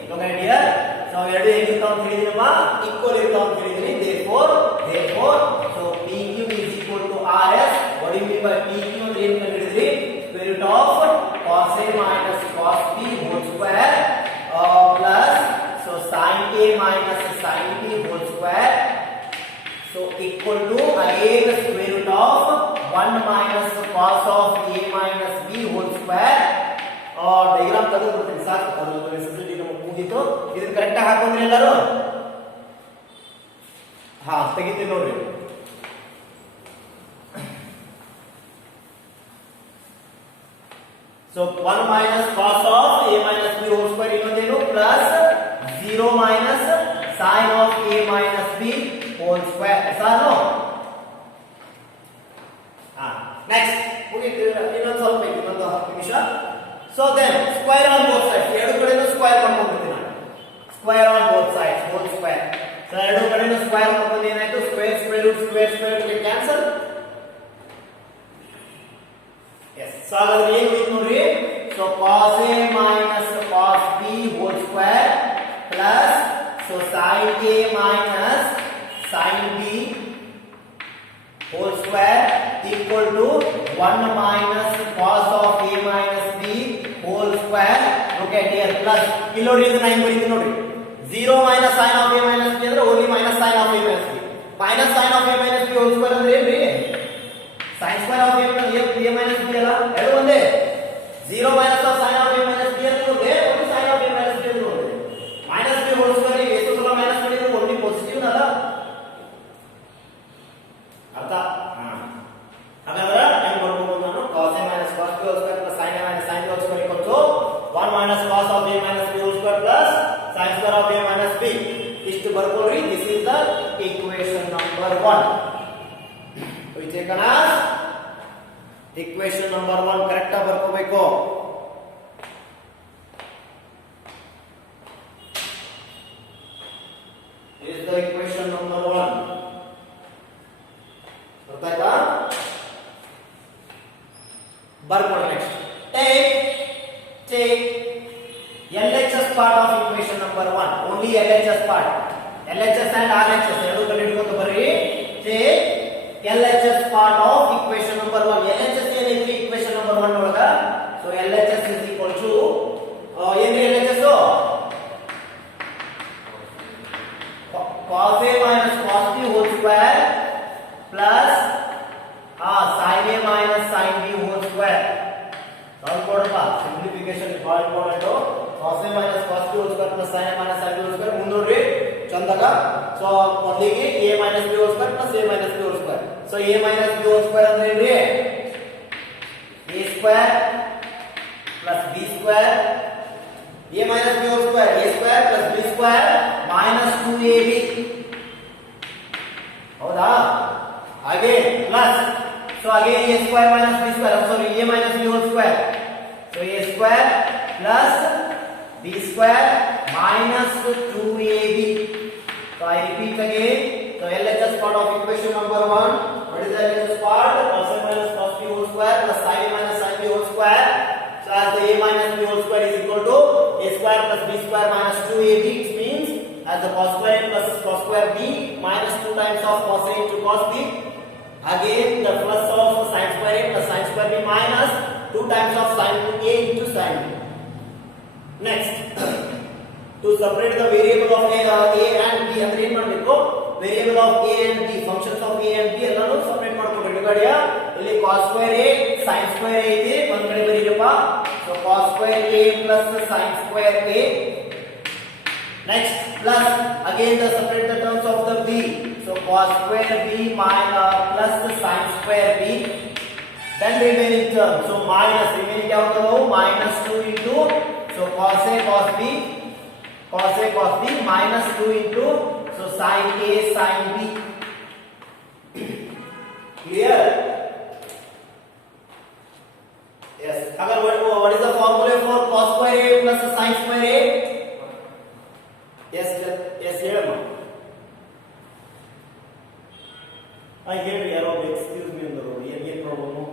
ಲುಕ್ ಅಟ್ ಹಿಯರ್ ಸೊ ಅವು ಎರಡು ಏನಿರ್ತಾವ ಅಂತ ಹೇಳಿದೀನಮ್ಮ ಈಕ್ವಲ್ ಇರ್ತಾವ ಅಂತ ಹೇಳಿದೀನಿ. therefore so pq is equal to rs. what do you mean by pq ಅಂದ್ರೆ ಏನು ಕಂಡುಹಿಡಿದ್ರಿ? square root of cos a minus cos b whole square plus so sin a minus sin b whole square so equal to again square root of 1 minus cos of a minus b whole square diagram ತೆಗೆದುಬಿಡ್ತೀನಿ ಸಾಕು. ಅದು necessity ನಮಗೆ ಮುಗಿತು. ಇದನ್ನ correct ಆಗಿ ಹಾಕೊಂಡ್ರಿ ಎಲ್ಲರೂ? ಹಾ ತೆಗಿತೀನಿ ನೋಡ್ರಿ. so 1 minus cos of a minus b whole square ಇನ್ನೊಂದೇನು plus 0 minus sin of a minus b whole square. Yes or no? next ಇನ್ನೊಂದು ಸ್ವಲ್ಪ ಇನ್ನೊಂದು 10 ನಿಮಿಷ. so then square on both sides ಎರಡು ಕಡೆನೂ ಸ್ಕ್ವೇರ್ ಮಾಡ್ಕೊಂಡ್ಬಿಡ್ತೀನಿ ನಾನು. square on both sides whole square so ಎರಡು ಕಡೆನೂ ಸ್ಕ್ವೇರ್ ಮಾಡ್ಕೊಂಡು ಏನಾಯ್ತು ಸ್ಕ್ವೇರ್ ಸ್ಕ್ವೇರ್ ರೂಟ್ ಸ್ಕ್ವೇರ್ ಗೆ ಕ್ಯಾನ್ಸಲ್. yes so ಹಾಗಾದ್ರೆ ಏನು ಉಳಿತು ನೋಡ್ರಿ so cos a minus cos b whole square plus so sin a minus sin b whole square equal to 1 minus cos of a minus b whole square. look at here plus ಇಲ್ಲಿ ನೋಡಿ ಇದು 9 ಬರೀತೀನಿ ನೋಡಿ 0 minus sin of a minus b ಅಂದ್ರೆ only minus sin of a minus b minus sin of a minus b whole square ಅಂದ್ರೆ ಏನ್ರಿ sin square of a minus b ಅಲ್ಲ ಎರಡು ಒಂದೇ 0 minus of sin of a minus b ಅಂದ್ರೆ ಒಂದೇ only sin of a minus b ಅಂದ್ರೆ ಒಂದೇ minus b whole square ಗೆ ಎಷ್ಟು ಸಲ minus ಮಾಡಿದ್ರು only positive ಅಲ್ಲ ಅರ್ಥ. ಹಾಗಾದ್ರೆ ಏನು ಬರ್ಬೋದು ನಾನು cos a minus cos b whole square plus sin a minus sin b whole square equal to 1 minus cos of a minus b whole square plus sin square of a minus b ಇಷ್ಟು ಬರ್ಕೊಳ್ರಿ. this is the equation number 1 we take as equation number 1 correct ಆಗಿ ಬರ್ಕೋಬೇಕು. is the equation number 1 ಗೊತ್ತಾಯ್ತಾ? ಬರ್ಕೊಳ್ಳಿ. Next take LHS part of equation number 1 only LHS part LHS and RHS ಎರಡು ಕಡೆ ಇಟ್ಕೊಂಡು ಬರ್ರಿ. take LHS part of equation number 1 LHS ಏನೈತಿ equation number 1 ಒಳಗ so LHS is equal to ಏನ್ರಿ LHS cos a minus cos b whole square plus sin a minus sin b whole square. Solve ಕೊಡಪ್ಪ simplification ಬಹಳ important. cos a minus cos b whole square plus sin a minus sin b whole square ಮುಂದೋಡ್ರಿ ಚಂದಾಗ. So ಮೊದಲಿಗೆ a minus b whole square plus a minus b whole square so a minus b whole square ಅಂದ್ರೆ ಏನ್ರಿ a square plus b square a minus b whole square a square plus b square minus 2ab ಹೌದಾ? ಹಾಗೆ plus so again a square minus b square sorry a minus b whole square so a square plus b square minus 2ab so I repeat again so LHS part of equation number 1 what is the LHS part cos a minus cos b whole square plus sin a minus sin b whole square so as the a minus b whole square is equal to a square plus b square minus 2ab it means as the cos square a plus cos square b minus 2 times of cos a into cos b again the plus of sin square a plus sin square b minus 2 times of sin a into sin b. Next to separate the variable of a and b ಅಂದ್ರೆ ಏನು ಮಾಡಬೇಕು variable of a and b functions of a and b ಎಲ್ಲಾನು separate ಮಾಡ್ಕೊಂಡು ಎಡಗಡೆಯ ಇಲ್ಲಿ cos square a sin square a ಇದೆ ಒಂದು ಕಡೆ ಬರೀರಪ್ಪ so cos square a plus sin square a next plus again the separate the terms of the b so cos square b minus plus sin square b then remaining term so minus remaining ಯಾವುದು minus 2 into so cos a cos b minus 2 into so sin a sin b clear yes agar what is the formula for cos square a plus sin square a yes ಹೇಳಮ್ಮ ಹೇಳಿ ಯಾರೋ excuse me ಅಂದರು ಏನು problem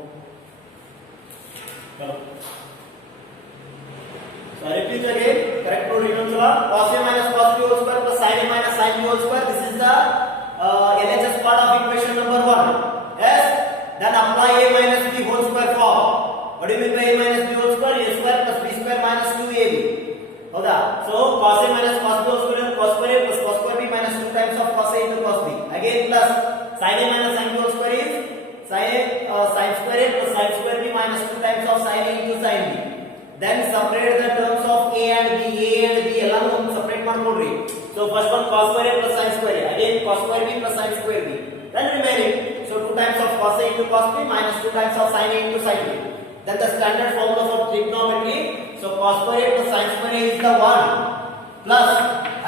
so I repeat again correct ನೋಡಿ ಇನ್ನೊಂದ್ಸಲ cos a minus cos b whole square plus sin a minus sin b whole square this is the LHS part of equation number 1 yes then apply a minus b whole square form what do you mean by a minus b whole square a square plus b square minus 2ab ಹೌದಾ so cos a minus cos b whole square cos square a plus cos square b minus 2 times of cos a into cos b again plus sin a minus sin b whole square is sin square a plus sin square b minus 2 times of sin a into sin b then separate the terms of a and b ಎಲ್ಲಾನು separate ಮಾಡ್ಕೊಡ್ರಿ so first one cos square a plus sin square a again cos square b plus sin square b then remaining so 2 times of cos a into cos b minus 2 times of sin a into sin b then the standard formula for trigonometry so cos square a plus sin square a is the 1 plus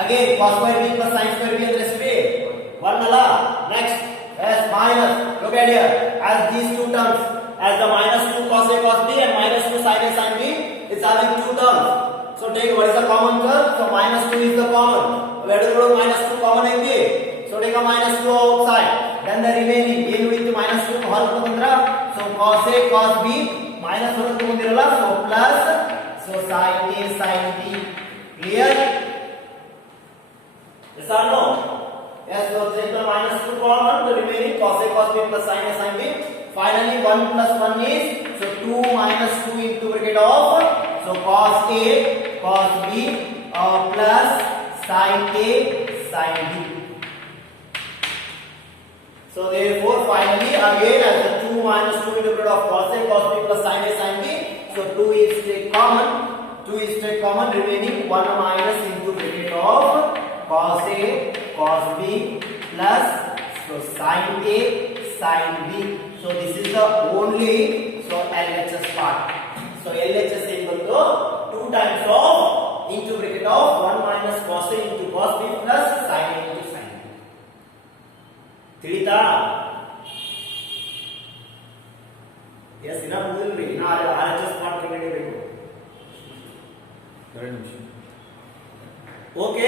again cos square b plus sin square b ಅಂದ್ರೆ ಎಷ್ಟು 1 ಅಲ್ಲ next as minus look at here as these two terms as the minus 2 cos a cos b and minus 2 sin a sin b is having two terms so take what is the common term so minus 2 is the common ಎರಡರಲ್ಲೂ minus 2 common ಐತಿ so take a minus 2 outside then the remaining ಏನು ಉಳಿತು minus 2 ಹೊರಗೆ ಬಂದ್ರ so cos a cos b minus 1 ತಗೊಂಡಿರಲ್ಲ so plus so sin a sin b clear yes or no yes so take the minus 2 common the remaining cos a cos b plus sin a sin b finally 1 plus 1 is so 2 minus 2 into bracket of so cos a cos b plus sin a sin b so therefore finally again as the 2 minus 2 into bracket of cos a cos b plus sin a sin b so 2 is take common remaining 1 minus into bracket of cos a cos b plus so sin a sin b so this is the only so LHS part so LHS equal to 2 times of into bracket of 1 minus cos a into cos b plus sin a into sin b ತಿಳಿತಾ yes ಇನ್ನ ಮುಗಿಲ್ರಿ ಇನ್ನ RHS part ಕಂಡುಹಿಡಿಯಬೇಕು 2 ನಿಮಿಷ okay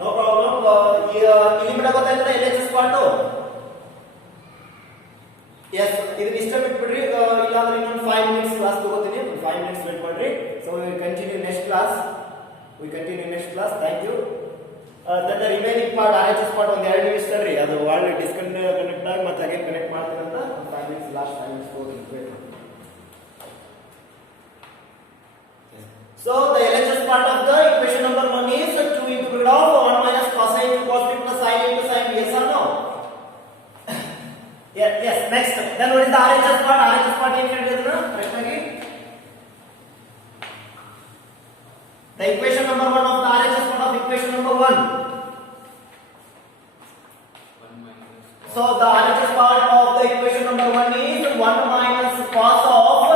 no problem ಇಲ್ಲಿ ಬಿಡ ಗೊತ್ತಾಯ್ತಲ್ಲ LHS part yes ಇದನ್ನ ಇಷ್ಟ ಬಿಟ್ಬಿಡ್ರಿ ಇಲ್ಲಾಂದ್ರೆ ಇನ್ನೊಂದು 5 minutes ಕ್ಲಾಸ್ ತಗೋತೀನಿ 5 minutes ವೇಟ್ ಮಾಡ್ರಿ so we will continue next class thank you then the remaining part RHS part ಒಂದು 2 ನಿಮಿಷ ತಡ್ರಿ ಅದು ಆಲ್ರೆಡಿ ಡಿಸ್ಕನೆಕ್ಟ್ ಆಗಿ ಮತ್ತೆ ಅಗೇನ್ ಕನೆಕ್ಟ್ ಮಾಡ್ತೀನಿ ಅಂತ 5 minutes last 5 minutes ತಗೋತೀನಿ wait so the LHS part of the equation number 1 is 2 into bracket of 1 minus cos a into cos b plus sin a into sin b yes or no yes next then what is the RHS part ಏನು ಹೇಳಿದ್ನ correct ಆಗಿ the equation number 1 of the RHS part of equation number 1 so the RHS part of the equation number 1 is 1 minus cos of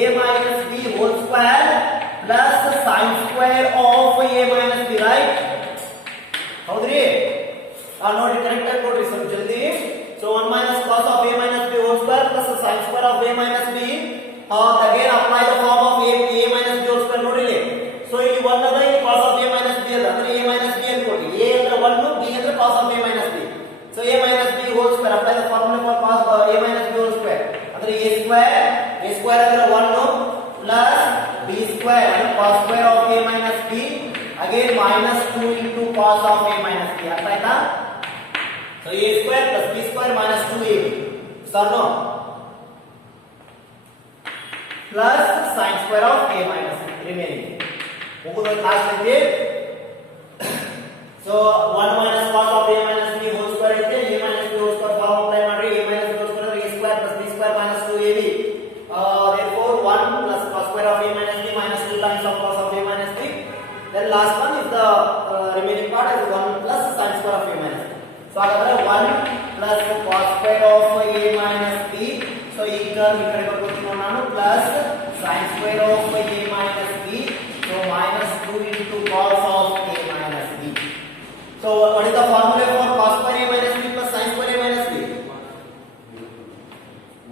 a minus b whole square plus sin square of a minus b right ಹೌದ್ರಿ ನೋಡಿ correct ಆಗಿ ಕೊಡ್ರಿ ಸ್ವಲ್ಪ ಜಲ್ದಿ so 1 minus cos of a minus b whole square plus sin square of a minus b again apply the form of a minus b whole square ನೋಡಿಲಿ so ಇಲ್ಲಿ 1 ಅದ ಇಲ್ಲಿ cos of a minus b ಅದ ಅಂದ್ರೆ a minus b ಅಂತ ಕೊಡಿ a ಅಂದ್ರೆ 1 b ಅಂದ್ರೆ cos of a minus b so a minus b whole square apply the formula for cos a minus b whole square ಅಂದ್ರೆ a square ಅಂದ್ರೆ 1 plus b square cos square of a minus b again minus 2 into cos of a minus b ಅರ್ಥ ಆಯ್ತಾ so a square plus b square minus 2ab so no plus sin square of a minus b remaining ಹೋಗೋದು last ಐತಿ so 1 minus cos of a minus b whole square ಐತಿ a minus b whole square form apply ಮಾಡ್ರಿ a minus b whole square a square plus b square minus 2ab therefore 1 plus cos square of a minus b minus 2 times of cos of a minus b then last one is the remaining part is 1 plus sin square of a minus b so ಹಾಗಾದ್ರೆ 1 plus cos square of a minus b so ಈ term ಈ ಕಡೆ ಬರ್ತೀನಿ ನಾನು plus sin square of a minus b so minus 2 into cos of a minus b so what is the formula for cos square a minus b plus sin square a minus b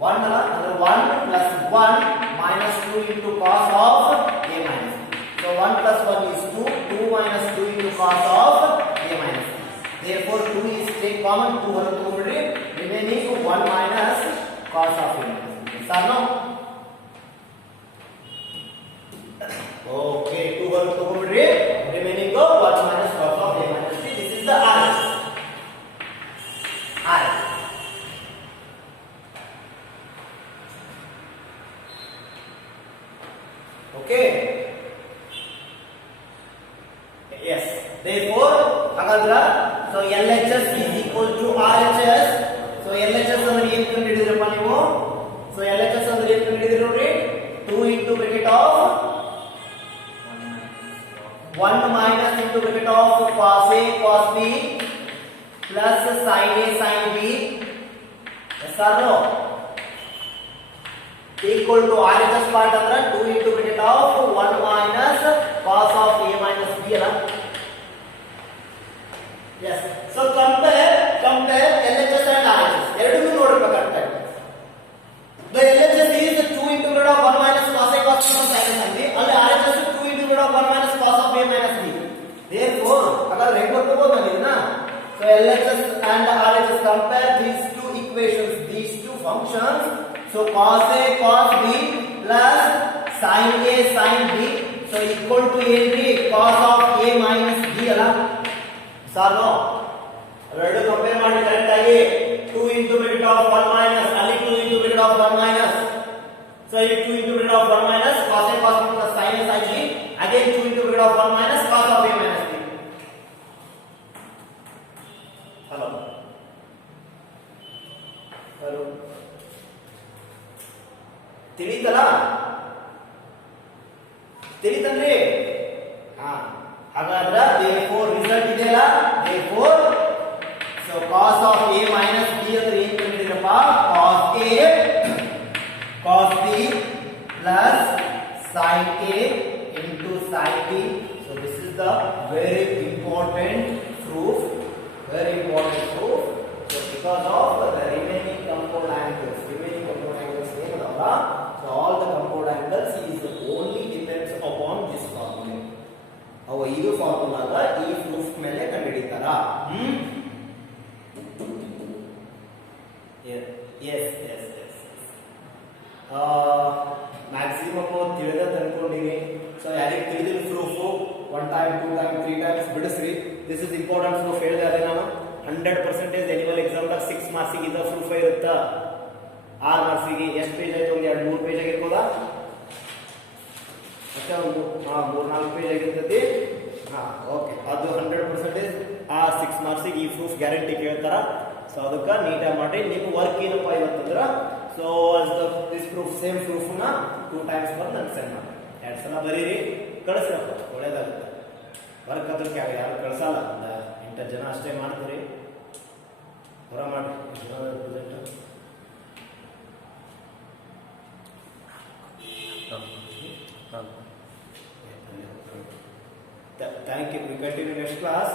1 ಅಲ್ಲ ಅಂದ್ರೆ 1 plus 1 minus 2 into cos of a minus b so 1 plus 1 is 2 2 minus 2 into cos of a minus b therefore 2 is take common 2 ಹೊರಗೆ ತಗೊಂಡ್ಬಿಡ್ರಿ remaining 1 minus cos of a minus b sir no okay 2 ಹೊರಗೆ ತಗೊಂಡ್ಬಿಡ್ರಿ remaining 1 minus cos of a minus b this is the RHS okay yes therefore ಹಾಗಾದ್ರೆ so LHS is equal to RHS so LHS ಅಂದ್ರೆ ಏನು ಕಂಡುಹಿಡಿದಿರಪ್ಪ ನೀವು so LHS ಅಂದ್ರೆ ಏನು ಕಂಡುಹಿಡಿದಿರಿ ನೋಡಿ 2 into bracket of 1 minus into bracket of cos A cos B plus sin A sin B yes or no equal to RHS part ಅಂದ್ರೆ 2 into bracket of 1 minus cos of A minus B ಅಲ್ಲ yes so compare LHS and RHS ಎರಡನ್ನೂ ನೋಡಬೇಕಾಗುತ್ತೆ the LHS is 2 into bracket of 1 minus cos A cos B sin A sin B ಅಲ್ಲಿ RHS 2 into bracket of 1 minus cos of A minus B therefore ಹಾಗಾದ್ರೆ ಹೇಗೆ ಬರ್ಕೋಬಹುದು ನಾನು ಇದನ್ನ so LHS and RHS compare these two equations these two functions so cos A cos B plus sin A sin B so equal to cos of A minus B ಅಲ್ಲ sir no ಎರಡು compare ಮಾಡಿ correct ಆಗಿ 2 into bracket of 1 minus ಅಲ್ಲಿ 2 into bracket of 1 minus so ಇಲ್ಲಿ 2 into bracket of 1 minus cos A cos B plus sin A sin B again 2 into bracket of 1 minus cos of A minus B hello ತಿಳಿತಲ್ಲ ತಿಳಿತನ್ರಿ ಹಾಗಾದ್ರೆ therefore result ಇದೆಯಲ್ಲ therefore so cos of A minus B ಅಂದ್ರೆ ಏನು ಕಂಡುಹಿಡಿದ್ರಪ್ಪ cos A cos B plus sin A into sin B so this is the very important proof so because of the remaining compound angles ಏನದಲ್ಲ so all the compound angles is only depends upon this formula ಅವ ಇದು ಫಾರ್ಮುಲಾದ ಈ proof ಮೇಲೆ ಕಂಡುಹಿಡಿತಾರ maximum ತಿಳಿದ ತಿಳ್ಕೊಂಡಿನಿ so ಯಾರಿಗೆ ತಿಳಿದಿಲ್ಲ proof 1 time 2 time 3 times ಬಿಡಿಸ್ರಿ this is important proof ಹೇಳಿದೆ ಅದೇ ನಾನು 100% ಎನಿಮಲ್ ಎಕ್ಸಾಮ್ ದಾಗ 6 ಮಾರ್ಕ್ಸ್ ಇದ್ದ ಪ್ರೂಫ್ ಇರುತ್ತಾ 6 ಮಾರ್ಕ್ಸ್ ಎಷ್ಟು ಪೇಜ್ ಆಯ್ತು ಒಂದು 2-3 ಪೇಜ್ ಆಗಿರ್ಬೋದಾ ಮತ್ತೆ ಒಂದು 3-4 ಪೇಜ್ ಆಗಿರ್ತೈತಿ ಓಕೆ ಅದು 100% ಆ 6 ಮಾರ್ಕ್ಸ್ ಈ ಪ್ರೂಫ್ ಗ್ಯಾರಂಟಿ ಕೇಳ್ತಾರ ಸೊ ಅದಕ್ಕೆ ನೀಟಾಗಿ ಮಾಡಿ ನೀವು ವರ್ಕ್ ಏನಪ್ಪ ಇವತ್ತಂದ್ರೆ so this proof same proof ನ 2 times ಬಂದು ನನಗೆ ಸೆಂಡ್ ಮಾಡಿ 2 ಸಲ ಬರೀರಿ ಕಳಿಸ್ರಪ್ಪ ಒಳ್ಳೇದಾಗುತ್ತೆ ವರ್ಕ್ ಅದಕ್ಕೆ ಯಾರು ಕಳ್ಸಲ್ಲ 8 ಜನ ಅಷ್ಟೇ ಮಾಡ್ತೀರಿ ಹೊರ ಮಾಡಿ Thank you. We continue next class.